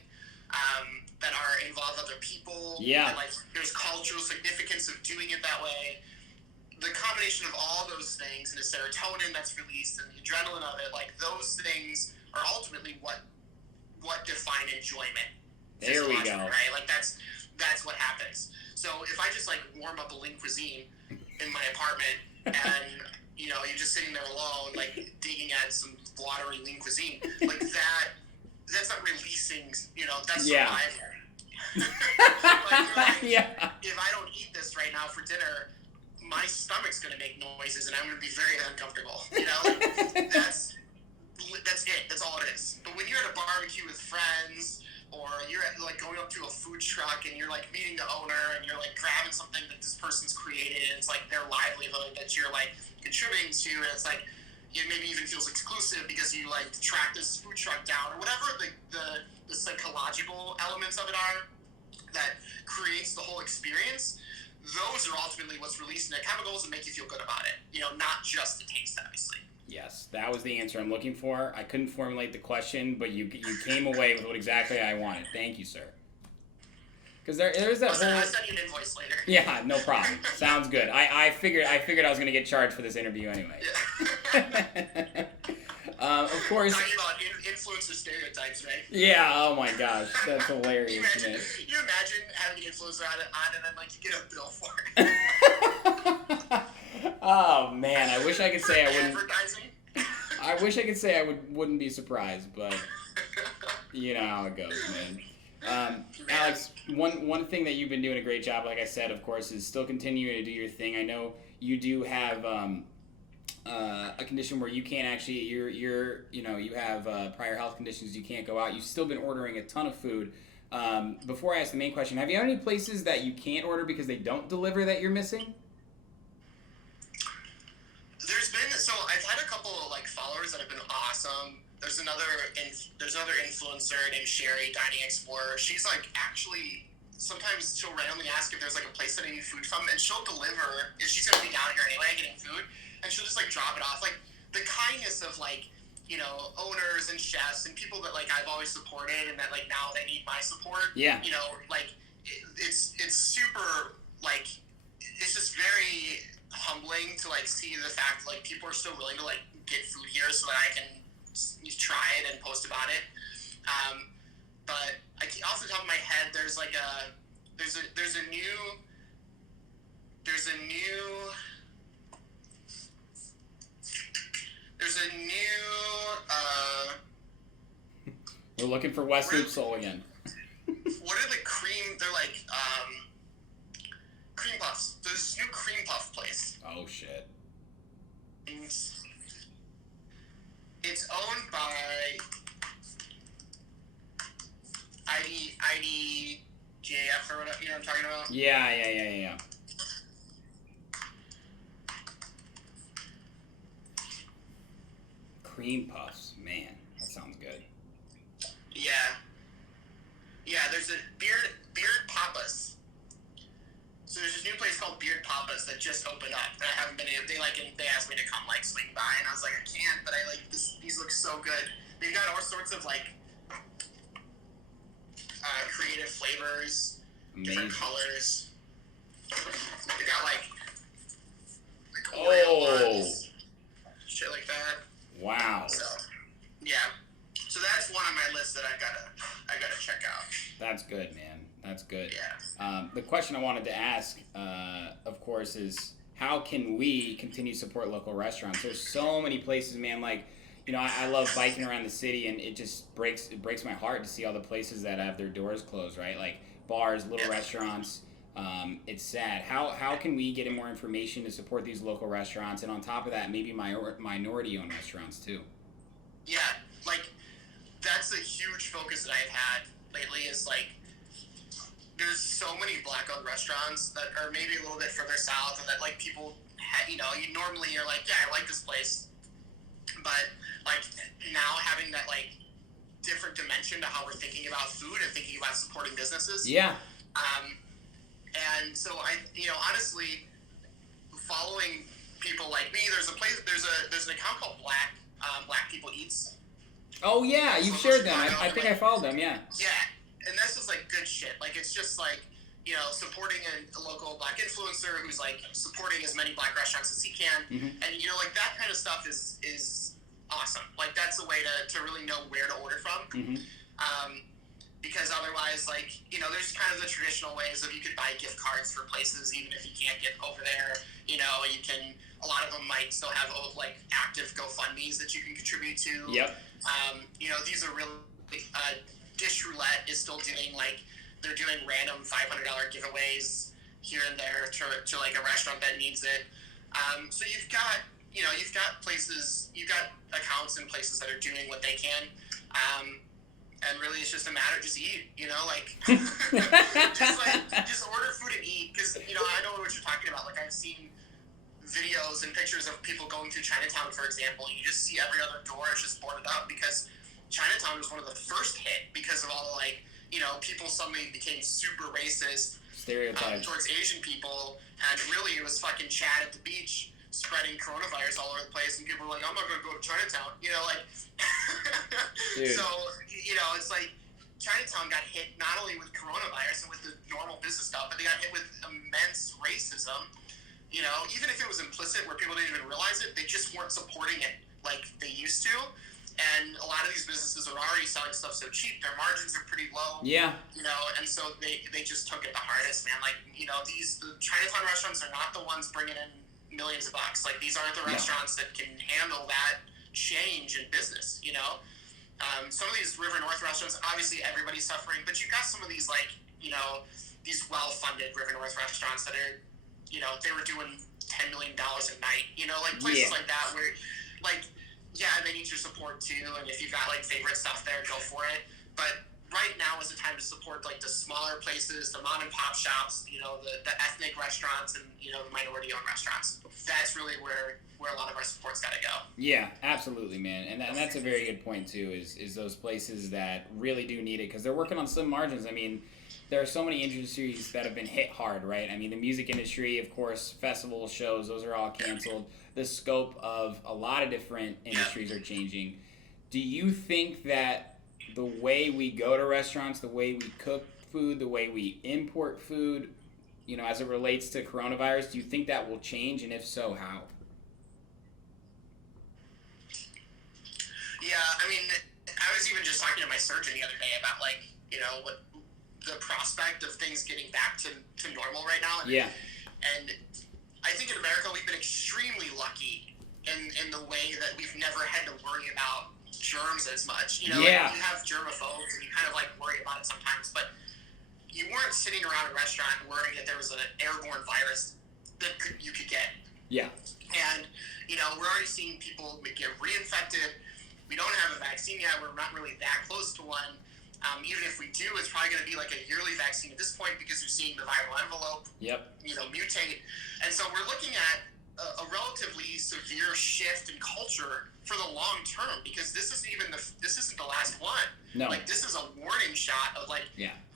that are involve other people. Yeah. And, like there's cultural significance of doing it that way. The combination of all those things and the serotonin that's released and the adrenaline of it, like those things are ultimately what what define enjoyment. There we go. Right? Like that's what happens. So if I just like warm up a lean cuisine in my apartment and you're just sitting there alone, like digging at some watery lean cuisine, like that's not releasing, that's survival. If I don't eat this right now for dinner, my stomach's going to make noises and I'm going to be very uncomfortable. That's it. That's all it is. But when you're at a barbecue with friends, or you're like going up to a food truck and you're like meeting the owner and you're like grabbing something that this person's created and it's like their livelihood that you're like contributing to, and it's like it maybe even feels exclusive because you like track this food truck down or whatever the psychological elements of it are that creates the whole experience. Those are ultimately what's releasing the chemicals and make you feel good about it. Not just the taste, obviously. Yes, that was the answer I'm looking for. I couldn't formulate the question, but you came away with what exactly I wanted. Thank you, sir. Because there's that whole... I'll send you an invoice later. Yeah, no problem. Sounds good. I figured I was going to get charged for this interview anyway. Yeah. Of course... Talking about influencer stereotypes, right? Yeah, oh my gosh. That's hilarious, man. You imagine having an influencer on and then like you get a bill for it. Oh man, I wish I could say I wouldn't. Advertising. I wish I could say I wouldn't be surprised, but you know how it goes, man. Alex, one thing that you've been doing a great job, like I said, of course, is still continuing to do your thing. I know you do have a condition where you can't actually, you have prior health conditions, you can't go out. You've still been ordering a ton of food. Before I ask the main question, have you had any places that you can't order because they don't deliver that you're missing? So I've had a couple of like followers that have been awesome. There's another influencer named Sherry, Dining Explorer. She's like actually sometimes she'll randomly ask if there's like a place that I need food from, and she'll deliver. If she's gonna be down here anyway getting food, and she'll just like drop it off. Like the kindness of like owners and chefs and people that like I've always supported and that like now they need my support. Yeah. Like it's super like it's just very humbling to like see the fact like people are still willing to like get food here so that I can try it and post about it. But off the top of my head, there's like there's a new We're looking for West Loop Soul again. What are the cream? They're like cream puffs. There's this new cream puff place. Oh shit. It's owned by IDJF or whatever. You know what I'm talking about? Yeah. Cream puffs, man, that sounds good. Yeah. There's a Beard Papas. So there's this new place called Beard Papas that just opened up, and I haven't been able. They asked me to come like swing by, and I was like, I can't, but I like this. These look so good. They've got all sorts of like creative flavors, different colors. They got like Oreo ones, shit like that. Wow. So yeah, so that's one on my list that I gotta check out. That's good, man. That's good. Yeah. The question I wanted to ask, of course, is how can we continue to support local restaurants? There's so many places, man. Like, I love biking around the city, and it just breaks my heart to see all the places that have their doors closed, right? Like bars, little restaurants. It's sad. How can we get more information to support these local restaurants, and on top of that, maybe minority-owned restaurants too? Yeah, like that's a huge focus that I've had lately. Is like there's so many black-owned restaurants that are maybe a little bit further south, and that like people, you normally you're like, yeah, I like this place, but like now having that like different dimension to how we're thinking about food and thinking about supporting businesses. Yeah. And so honestly, following people like me, there's an account called Black People Eats. Oh yeah, you've shared them. I think I followed them. Yeah. Yeah, and that's just like good shit. Like it's just like supporting a local black influencer who's like supporting as many black restaurants as he can, and like that kind of stuff is awesome. Like that's a way to really know where to order from. Because otherwise, like, you know, there's kind of the traditional ways of you could buy gift cards for places even if you can't get over there. You know, you can, a lot of them might still have, like, active GoFundMes that you can contribute to. Yep. You know, these are really, Dish Roulette is still doing, like, they're doing random $500 giveaways here and there to like a restaurant that needs it. So you've got places, you've got accounts in places that are doing what they can. And really, it's just a matter of just eat, you know, like, just order food and eat. Because, you know, I know what you're talking about. Like, I've seen videos and pictures of people going through Chinatown, for example. And you just see every other door is just boarded up because Chinatown was one of the first hit because of all, like, you know, people suddenly became super racist towards Asian people. And really, it was fucking Chad at the beach spreading coronavirus all over the place, and people were like, I'm not going to go to Chinatown, you know, like, so, you know, it's like, Chinatown got hit not only with coronavirus and with the normal business stuff, but they got hit with immense racism, you know, even if it was implicit where people didn't even realize it, they just weren't supporting it like they used to, and a lot of these businesses are already selling stuff so cheap, their margins are pretty low, you know, and so they just took it the hardest, man, like, you know, the Chinatown restaurants are not the ones bringing in millions of bucks. Like, these aren't the restaurants that can handle that change in business, you know? Some of these River North restaurants, obviously everybody's suffering, but you got some of these, like, you know, these well-funded River North restaurants that are, you know, they were doing $10 million a night, you know, like places like that where, like, yeah, they need your support too, and if you've got, like, favorite stuff there, go for it. But right now is the time to support, like, the smaller places, the mom and pop shops, you know, the ethnic restaurants, and, you know, the minority owned restaurants. That's really where a lot of our support's got to go. Yeah, absolutely, man. And that's a very good point too, is those places that really do need it, because they're working on slim margins. I mean, there are so many industries that have been hit hard, right? I mean, the music industry, of course, festivals, shows, those are all canceled. The scope of a lot of different industries are changing. Do you think that the way we go to restaurants, the way we cook food, the way we import food, you know, as it relates to coronavirus, do you think that will change? And if so, how? Yeah, I mean, I was even just talking to my surgeon the other day about, like, you know, what the prospect of things getting back to normal right now. And I think in America we've been extremely lucky in the way that we've never had to worry about germs as much. You know, like, you have germaphobes and you kind of, like, worry about it sometimes, but you weren't sitting around a restaurant worrying that there was an airborne virus that you could get. Yeah. And, you know, we're already seeing people get reinfected. We don't have a vaccine yet. We're not really that close to one. Even if we do, it's probably going to be like a yearly vaccine at this point because you're seeing the viral envelope, you know, mutate. And so we're looking at a relatively severe shift in culture for the long term, because this isn't the last one. No. Like, this is a warning shot of, like,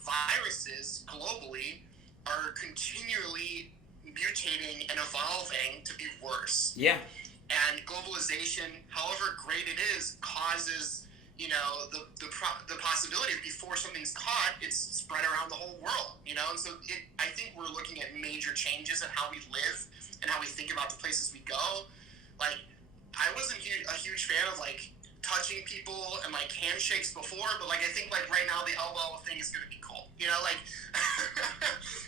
viruses globally are continually mutating and evolving to be worse. Yeah. And globalization, however great it is, causes, you know, the possibility that before something's caught, it's spread around the whole world, you know? And so I think we're looking at major changes in how we live and how we think about the places we go. Like, I wasn't a huge fan of, like, touching people and, like, handshakes before, but, like, I think, like, right now the elbow thing is going to be cool, you know? Like,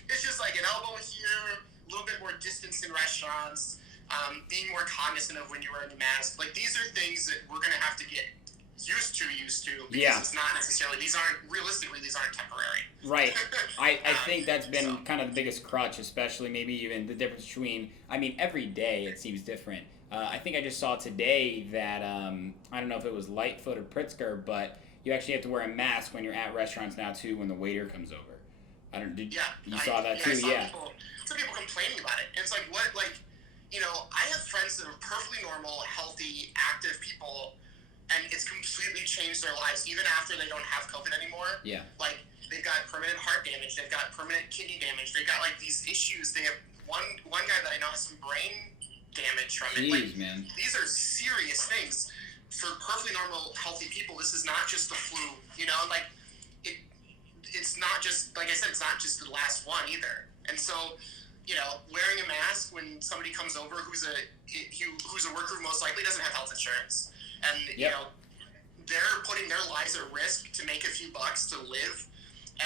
it's just, like, an elbow here, a little bit more distance in restaurants, being more cognizant of when you're wearing a mask. Like, these are things that we're going to have to get used to because it's not necessarily, these aren't temporary. Right. I think that's been kind of the biggest crutch, especially maybe even the difference between, I mean, every day it seems different. I think I just saw today that, I don't know if it was Lightfoot or Pritzker, but you actually have to wear a mask when you're at restaurants now too when the waiter comes over. You saw that too? Some people complaining about it. It's like, what, like, you know, I have friends that are perfectly normal, healthy, active people, and it's completely changed their lives even after they don't have COVID anymore. Yeah. Like, they've got permanent heart damage, they've got permanent kidney damage, they've got, like, these issues. They have one guy that I know has some brain damage from it. Like, man. These are serious things. For perfectly normal, healthy people, this is not just the flu, you know? Like, it's not just, like I said, it's not just the last one either. And so, you know, wearing a mask when somebody comes over who's a worker who most likely doesn't have health insurance, and you know, they're putting their lives at risk to make a few bucks to live,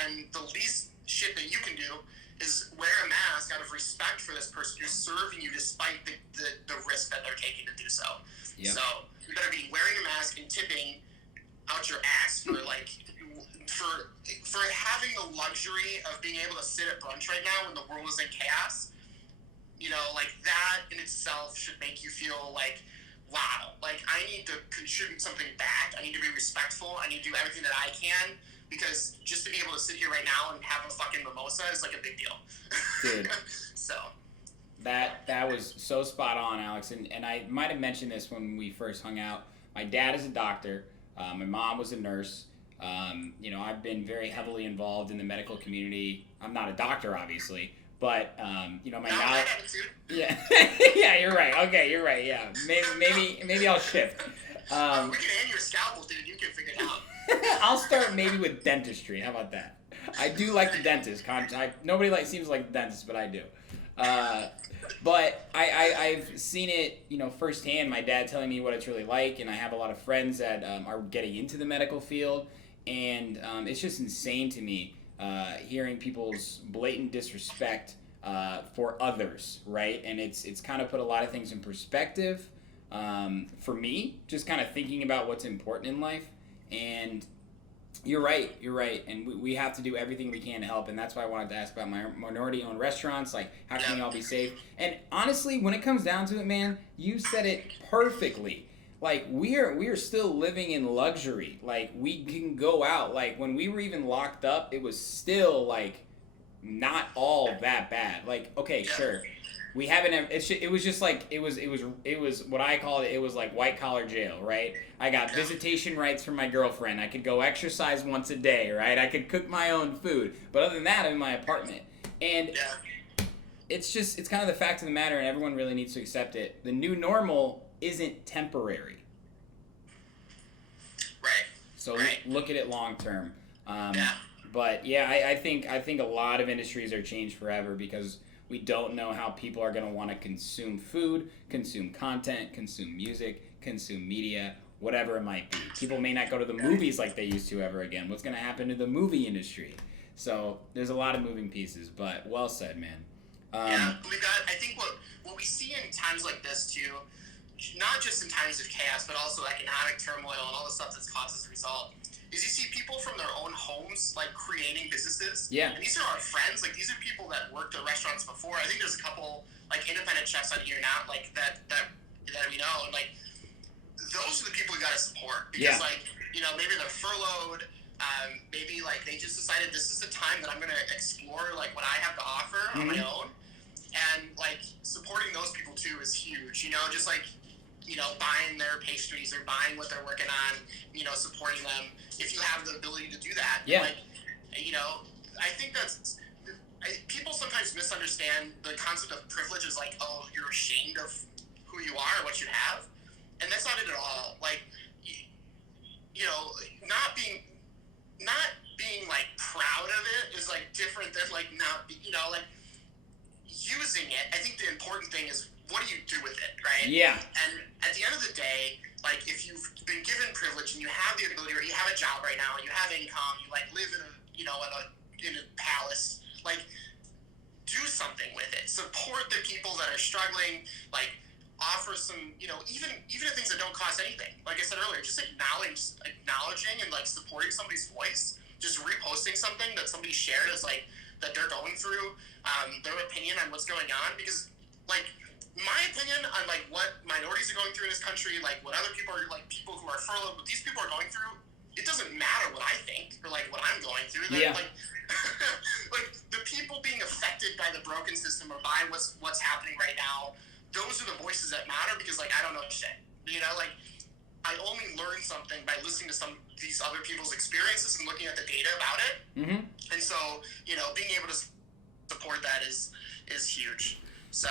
and the least shit that you can do is wear a mask out of respect for this person who's serving you despite the risk that they're taking to do so. Yep. So you better be wearing a mask and tipping out your ass for like for having the luxury of being able to sit at brunch right now when the world is in chaos. You know, like that in itself should make you feel like, wow, like I need to contribute something back. I need to be respectful. I need to do everything that I can, because just to be able to sit here right now and have a fucking mimosa is like a big deal. Dude. So. That was so spot on, Alex. And I might have mentioned this when we first hung out. My dad is a doctor. My mom was a nurse. You know, I've been very heavily involved in the medical community. I'm not a doctor, obviously. But you know, my knowledge. Yeah, yeah, you're right. Okay, you're right. Yeah, maybe I'll shift. We can hand you a scalpel, dude. You can figure it out. I'll start maybe with dentistry. How about that? I do like the dentist. Nobody seems like the dentist, but I do. But I've seen it, you know, firsthand. My dad telling me what it's really like, and I have a lot of friends that are getting into the medical field, and it's just insane to me. Hearing people's blatant disrespect for others, right? And it's kind of put a lot of things in perspective for me, just kind of thinking about what's important in life. And you're right. And we have to do everything we can to help. And that's why I wanted to ask about my minority-owned restaurants. Like, how can we all be safe? And honestly, when it comes down to it, man, you said it perfectly. Like, we are still living in luxury. Like, we can go out. Like, when we were even locked up, it was still, like, not all that bad. Like, okay, sure. We haven't, it was just like, it was what I call it was like white collar jail, right? I got visitation rights from my girlfriend. I could go exercise once a day, right? I could cook my own food. But other than that, I'm in my apartment. And it's kind of the fact of the matter, and everyone really needs to accept it. The new normal isn't temporary. Right. So look at it long term. But yeah, I think a lot of industries are changed forever because we don't know how people are going to want to consume food, consume content, consume music, consume media, whatever it might be. People may not go to the movies like they used to ever again. What's going to happen to the movie industry? So there's a lot of moving pieces, but well said, man. I think what we see in times like this too, not just in times of chaos, but also economic turmoil and all the stuff that's caused as a result, is you see people from their own homes, like, creating businesses. Yeah. And these are our friends. Like, these are people that worked at restaurants before. I think there's a couple, like, independent chefs out here now, like, that we know. And, like, those are the people we got to support. Because, like, you know, maybe they're furloughed. Maybe, like, they just decided this is the time that I'm going to explore, like, what I have to offer on my own. And, like, supporting those people, too, is huge. You know, just, like, you know, buying their pastries or buying what they're working on, you know, supporting them if you have the ability to do that. Yeah. Like, you know, I think people sometimes misunderstand the concept of privilege as like, oh, you're ashamed of who you are or what you have. And that's not it at all. Like, you know, not being like proud of it is like different than like not, you know, like using it. I think the important thing is, what do you do with it, right? Yeah. And at the end of the day, like, if you've been given privilege and you have the ability, or you have a job right now, and you have income, you like live in a, you know, in a palace, like, do something with it. Support the people that are struggling. Like, offer some, you know, even the things that don't cost anything. Like I said earlier, just acknowledging and like supporting somebody's voice, just reposting something that somebody shared as like that they're going through, their opinion on what's going on, because like, my opinion on like what minorities are going through in this country, like what other people are, like people who are furloughed, what these people are going through, it doesn't matter what I think or like what I'm going through. Like, like the people being affected by the broken system or by what's happening right now, those are the voices that matter, because like I don't know shit. You know, like I only learn something by listening to some of these other people's experiences and looking at the data about it. Mm-hmm. And so, you know, being able to support that is huge. So.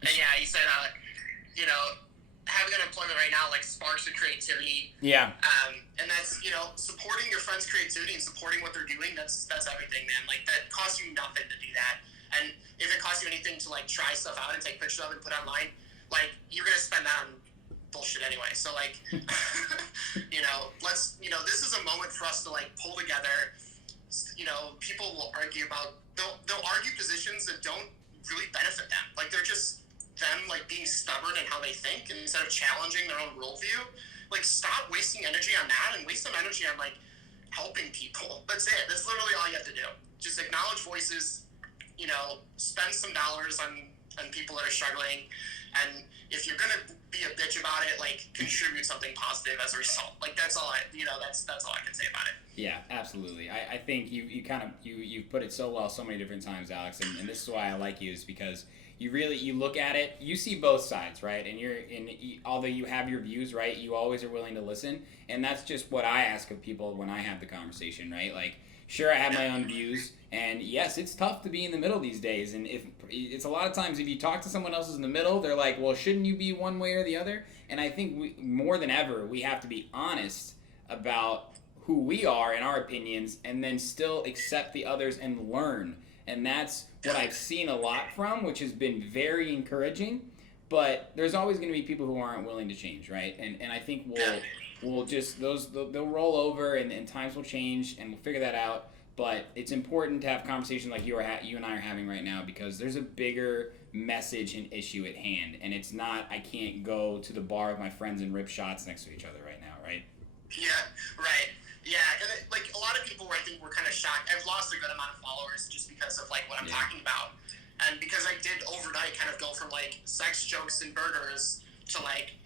And yeah, you said, you know, having unemployment right now, like, sparks the creativity. Yeah. And that's, you know, supporting your friends' creativity and supporting what they're doing, that's everything, man. Like, that costs you nothing to do that. And if it costs you anything to, like, try stuff out and take pictures of it and put online, like, you're going to spend that on bullshit anyway. So like, this is a moment for us to like pull together. People will argue they'll argue positions that don't really benefit them. Like they're just them like being stubborn in how they think, and instead of challenging their own worldview, like stop wasting energy on that and waste some energy on like helping people. That's it. That's literally all you have to do. Just acknowledge voices, spend some dollars on people that are struggling, and if you're gonna be a bitch about it, like contribute something positive as a result. Like that's all that's all I can say about it. Yeah, absolutely. I think you put it so well so many different times, Alex, and this is why I like you, is because you look at it, you see both sides, right? And although you have your views, right, you always are willing to listen, and that's just what I ask of people when I have the conversation, right? Like, sure, I have my own views, and yes, it's tough to be in the middle these days, and if it's a lot of times if you talk to someone else who's in the middle, they're like, well, shouldn't you be one way or the other? And I think more than ever, we have to be honest about who we are and our opinions, and then still accept the others and learn. And that's what I've seen a lot from, which has been very encouraging. But there's always going to be people who aren't willing to change, right? And I think we'll just they'll roll over, and times will change, and we'll figure that out. But it's important to have conversations like you and I are having right now, because there's a bigger message and issue at hand, and it's not I can't go to the bar with my friends and rip shots next to each other right now, right? Yeah, right. Yeah, and like a lot of people I think were kind of shocked. I've lost a good amount of followers just because of like what I'm talking about, and because I did overnight kind of go from like sex jokes and burgers to like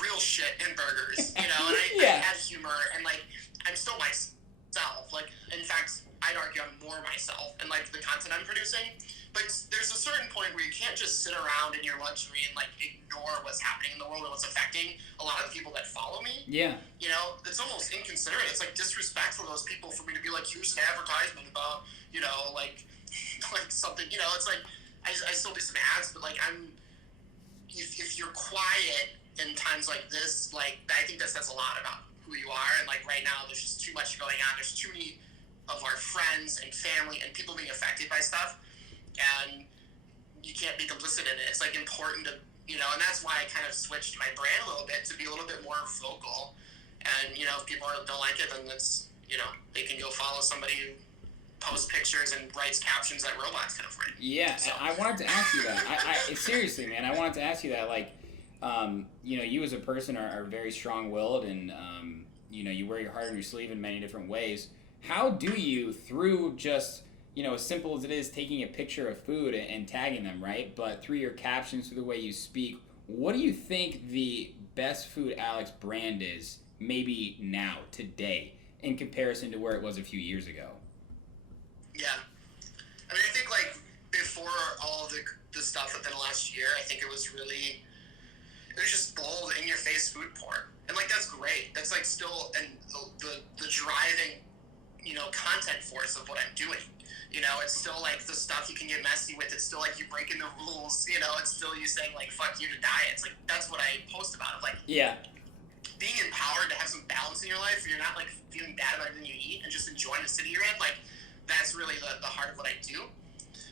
real shit and burgers, and I add humor, and like I'm still myself. Like in fact, I'd argue I'm more myself and like the content I'm producing. But there's a certain point where you can't just sit around in your luxury and like ignore what's happening in the world and what's affecting a lot of the people that follow me. Yeah. It's almost inconsiderate. It's like disrespectful to those people for me to be like, here's an advertisement about, like something, it's like, I still do some ads, but like if you're quiet in times like this, like I think that says a lot about who you are. And like right now, there's just too much going on. There's too many of our friends and family and people being affected by stuff. And you can't be complicit in it. It's like important to, and that's why I kind of switched my brand a little bit to be a little bit more vocal. And, if people don't like it, then it's, they can go follow somebody who posts pictures and writes captions that robots can have written. Yeah, so. I wanted to ask you that. I seriously, man, I wanted to ask you that. Like, you as a person are very strong-willed, and, you wear your heart on your sleeve in many different ways. How do you, through just as simple as it is taking a picture of food and tagging them, right? But through your captions, through the way you speak, what do you think the Best Food Alex brand is, maybe now, today, in comparison to where it was a few years ago? Yeah. I mean, I think, like, before all of the stuff within the last year, I think it was just bold, in-your-face food porn. And, like, that's great. That's, like, still the driving, content force of what I'm doing. It's still like the stuff you can get messy with. It's still like you breaking the rules. It's still you saying like "fuck you" to diets. Like that's what I post about. Like being empowered to have some balance in your life. Where you're not like feeling bad about everything you eat and just enjoying the city you're in. Like that's really the heart of what I do.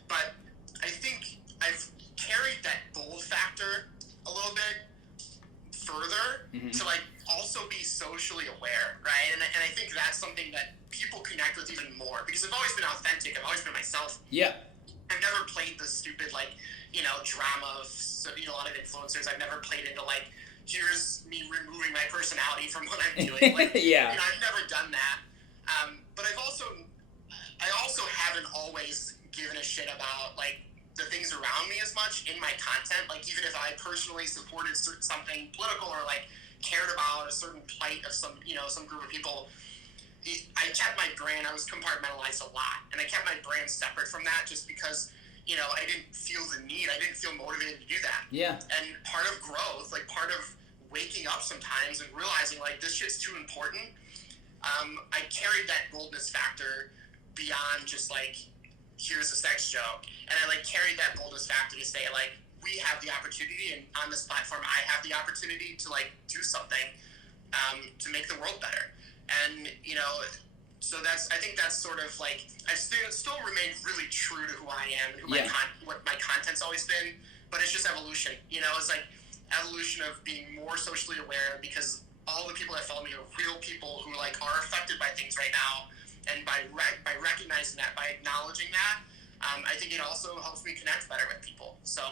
But I think I've carried that bold factor a little bit further to like also be socially aware, right? And I think that's something that people connect with even more because I've always been authentic. I've always been myself. Yeah. I've never played the stupid like drama of a lot of influencers. I've never played into like here's me removing my personality from what I'm doing. Like I've never done that. But I also haven't always given a shit about like the things around me as much in my content. Like even if I personally supported something political or like cared about a certain plight of some group of people, I kept my brand. I was compartmentalized a lot, and I kept my brand separate from that just because I didn't feel the need. I didn't feel motivated to do that. Yeah. And part of growth, like part of waking up sometimes and realizing like this shit's too important. I carried that boldness factor beyond just like here's a sex joke, and I like carried that boldness factor to say like we have the opportunity, and on this platform I have the opportunity to like do something to make the world better. And so I think that's sort of like I still remain really true to who I am and who what my content's always been, but it's just evolution. It's like evolution of being more socially aware, because all the people that follow me are real people who like are affected by things right now, and by recognizing that, by acknowledging that, I think it also helps me connect better with people. So,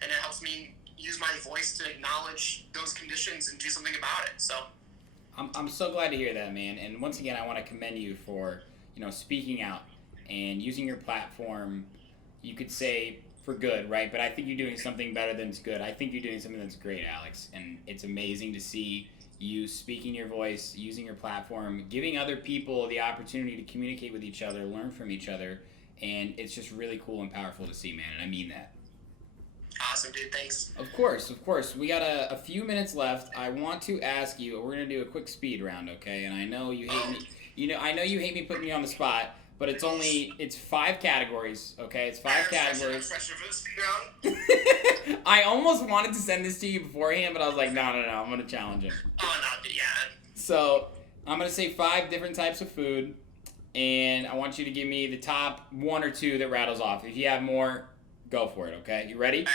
and it helps me use my voice to acknowledge those conditions and do something about it. So, I'm so glad to hear that, man. And once again, I want to commend you for, you know, speaking out and using your platform. You could say for good, right? But I think you're doing something better than it's good. I think you're doing something that's great, Alex. And it's amazing to see you speaking your voice, using your platform, giving other people the opportunity to communicate with each other, learn from each other. And it's just really cool and powerful to see, man. And I mean that. Awesome, dude. Thanks. Of course. We got a few minutes left. I want to ask you, we're going to do a quick speed round, okay? And I know you hate me. You know, I know you hate me putting you on the spot, but it's 5 categories, okay? It's 5 categories. I almost wanted to send this to you beforehand, but I was like, no, I'm going to challenge him. Oh, no, yeah. So, I'm going to say 5 different types of food, and I want you to give me the top 1 or 2 that rattles off. If you have more, go for it, okay? You ready? All right.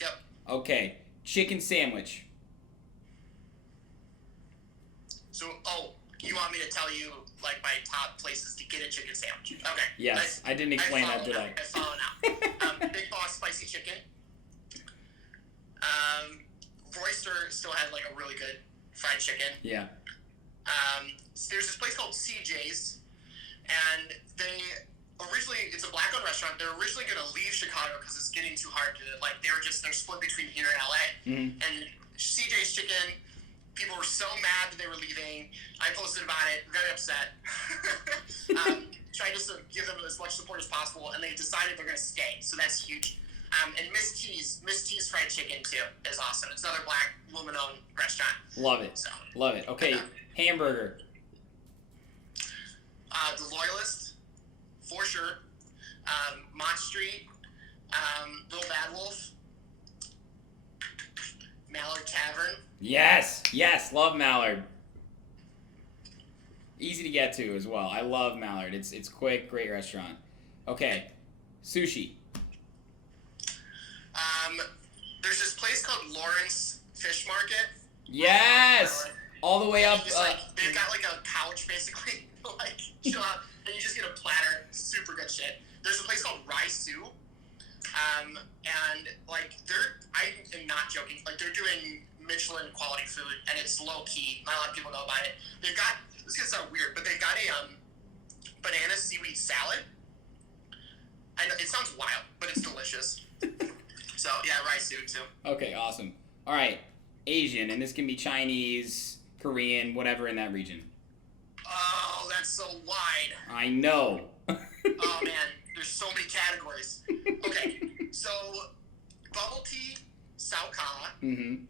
Yep. Okay. Chicken sandwich. So, you want me to tell you, like, my top places to get a chicken sandwich? Okay. Yes. I didn't explain that, did I? I follow now. Big Boss spicy chicken. Royster still had, like, a really good fried chicken. Yeah. There's this place called CJ's, and it's a black-owned restaurant. They're originally going to leave Chicago because it's getting too hard to, like, they're split between here and LA. Mm-hmm. And CJ's chicken, people were so mad that they were leaving. I posted about it, very upset. Trying to give them as much support as possible, and they decided they're going to stay. So that's huge. And Miss T's fried chicken, too, is awesome. It's another black woman-owned restaurant. Love it. So, Love it. Okay, hamburger. The Loyalist, for sure. Mott Street, Little Bad Wolf, Mallard Tavern. Yes, love Mallard. Easy to get to as well. I love Mallard. It's quick, great restaurant. Okay, sushi. There's this place called Lawrence Fish Market. Yes, all the way up. They've got like a couch basically, like chill out, and you just get a platter, super good shit. There's a place called Raisu, and like I am not joking, like they're doing Michelin quality food, and it's low key. Not a lot of people know about it. They've got, this is gonna sound weird, but they've got a banana seaweed salad. I know it sounds wild, but it's delicious. So yeah, Raisu too. Okay, awesome. All right, Asian, and this can be Chinese, Korean, whatever in that region. Oh, that's so wide. I know. Oh man, there's so many categories. Okay, so bubble tea, Sao Ka. Mm-hmm.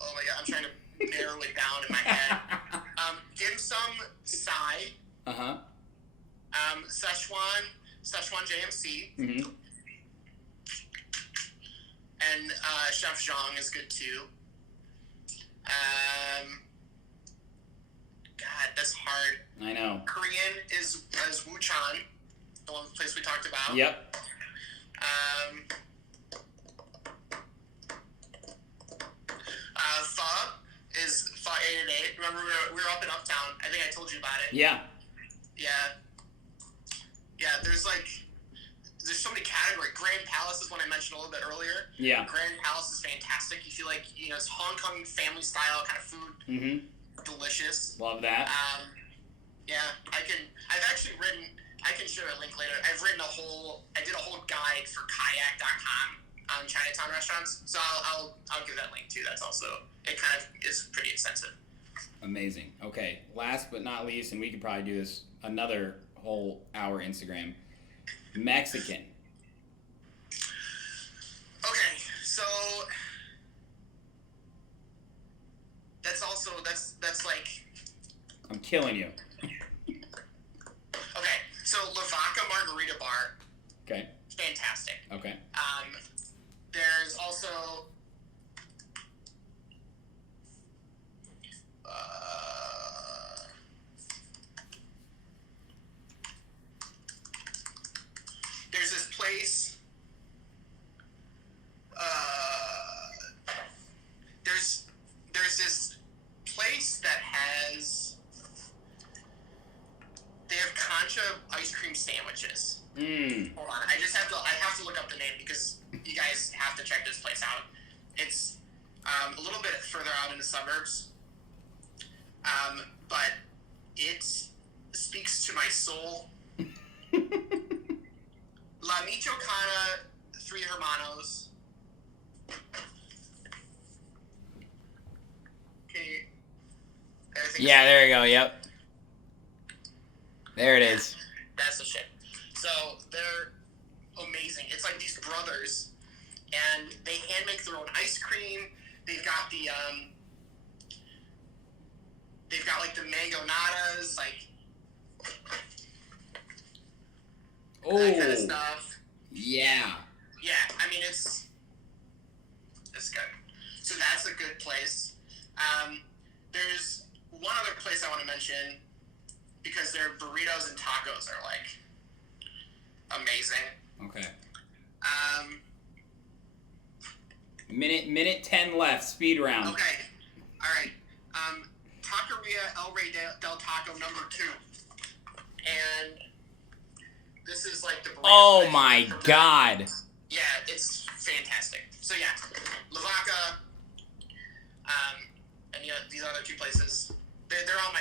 Oh my god, I'm trying to narrow it down in my head. Dim sum, Sai. Uh-huh. Szechuan JMC. Mm-hmm. And Chef Zhang is good too. God, that's hard. I know. Korean is Wuchan, the one place we talked about. Yep. Pho is Pho 888. Remember we were up in Uptown. I think I told you about it. Yeah. Yeah, there's so many categories. Grand Palace is one I mentioned a little bit earlier. Yeah. Grand Palace is fantastic. You feel like, it's Hong Kong family style kind of food. Mm-hmm. Delicious. Love that. Yeah, I can share a link later. I did a whole guide for kayak.com on Chinatown restaurants. So I'll give that link too. That's also, it kind of is pretty extensive. Amazing. Okay, last but not least, and we could probably do this another whole hour Instagram. Mexican. Okay, so that's like, I'm killing you. okay, so La Vaca Margarita Bar. Okay. Fantastic. Okay. There's also Hold on, I have to look up the name because you guys have to check this place out. It's a little bit further out in the suburbs, but it speaks to my soul. La Michoacana, Three Hermanos. Yeah, there you go. Yep. There it is. That's the shit. So they're amazing. It's like these brothers, and they hand make their own ice cream. They've got like the mango natas, like that kind of stuff. Yeah. Yeah, I mean it's good. So that's a good place. There's one other place I want to mention because their burritos and tacos are like amazing. Okay. Minute 10 left. Speed round. Okay. All right. Taqueria El Rey del Taco number 2, and this is like the burrito. Oh my god. Yeah, it's fantastic. So yeah, La Vaca, and these other 2 places, they're on my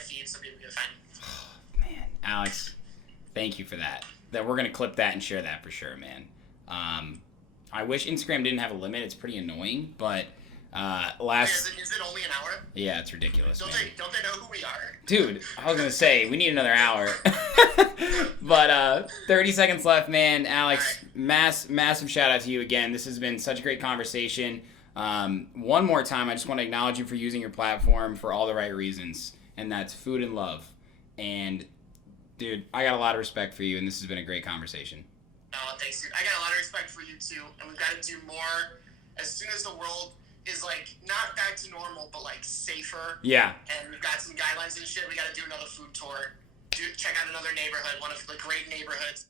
feed, so people can find. Man, Alex, thank you for that. That we're gonna clip that and share that for sure, man. I wish Instagram didn't have a limit. It's pretty annoying, but Is it only an hour? Yeah, it's ridiculous. Don't man. they know who we are? Dude, I was gonna say we need another hour. But 30 seconds left, man. Alex, right. Massive shout out to you again. This has been such a great conversation. One more time, I just want to acknowledge you for using your platform for all the right reasons, and that's food and love. And dude, I got a lot of respect for you, and this has been a great conversation. Oh, thanks, dude. I got a lot of respect for you too, and we've got to do more as soon as the world is like not back to normal, but like safer. Yeah. And we've got some guidelines and shit. We got to do another food tour. Check out another neighborhood, one of the great neighborhoods.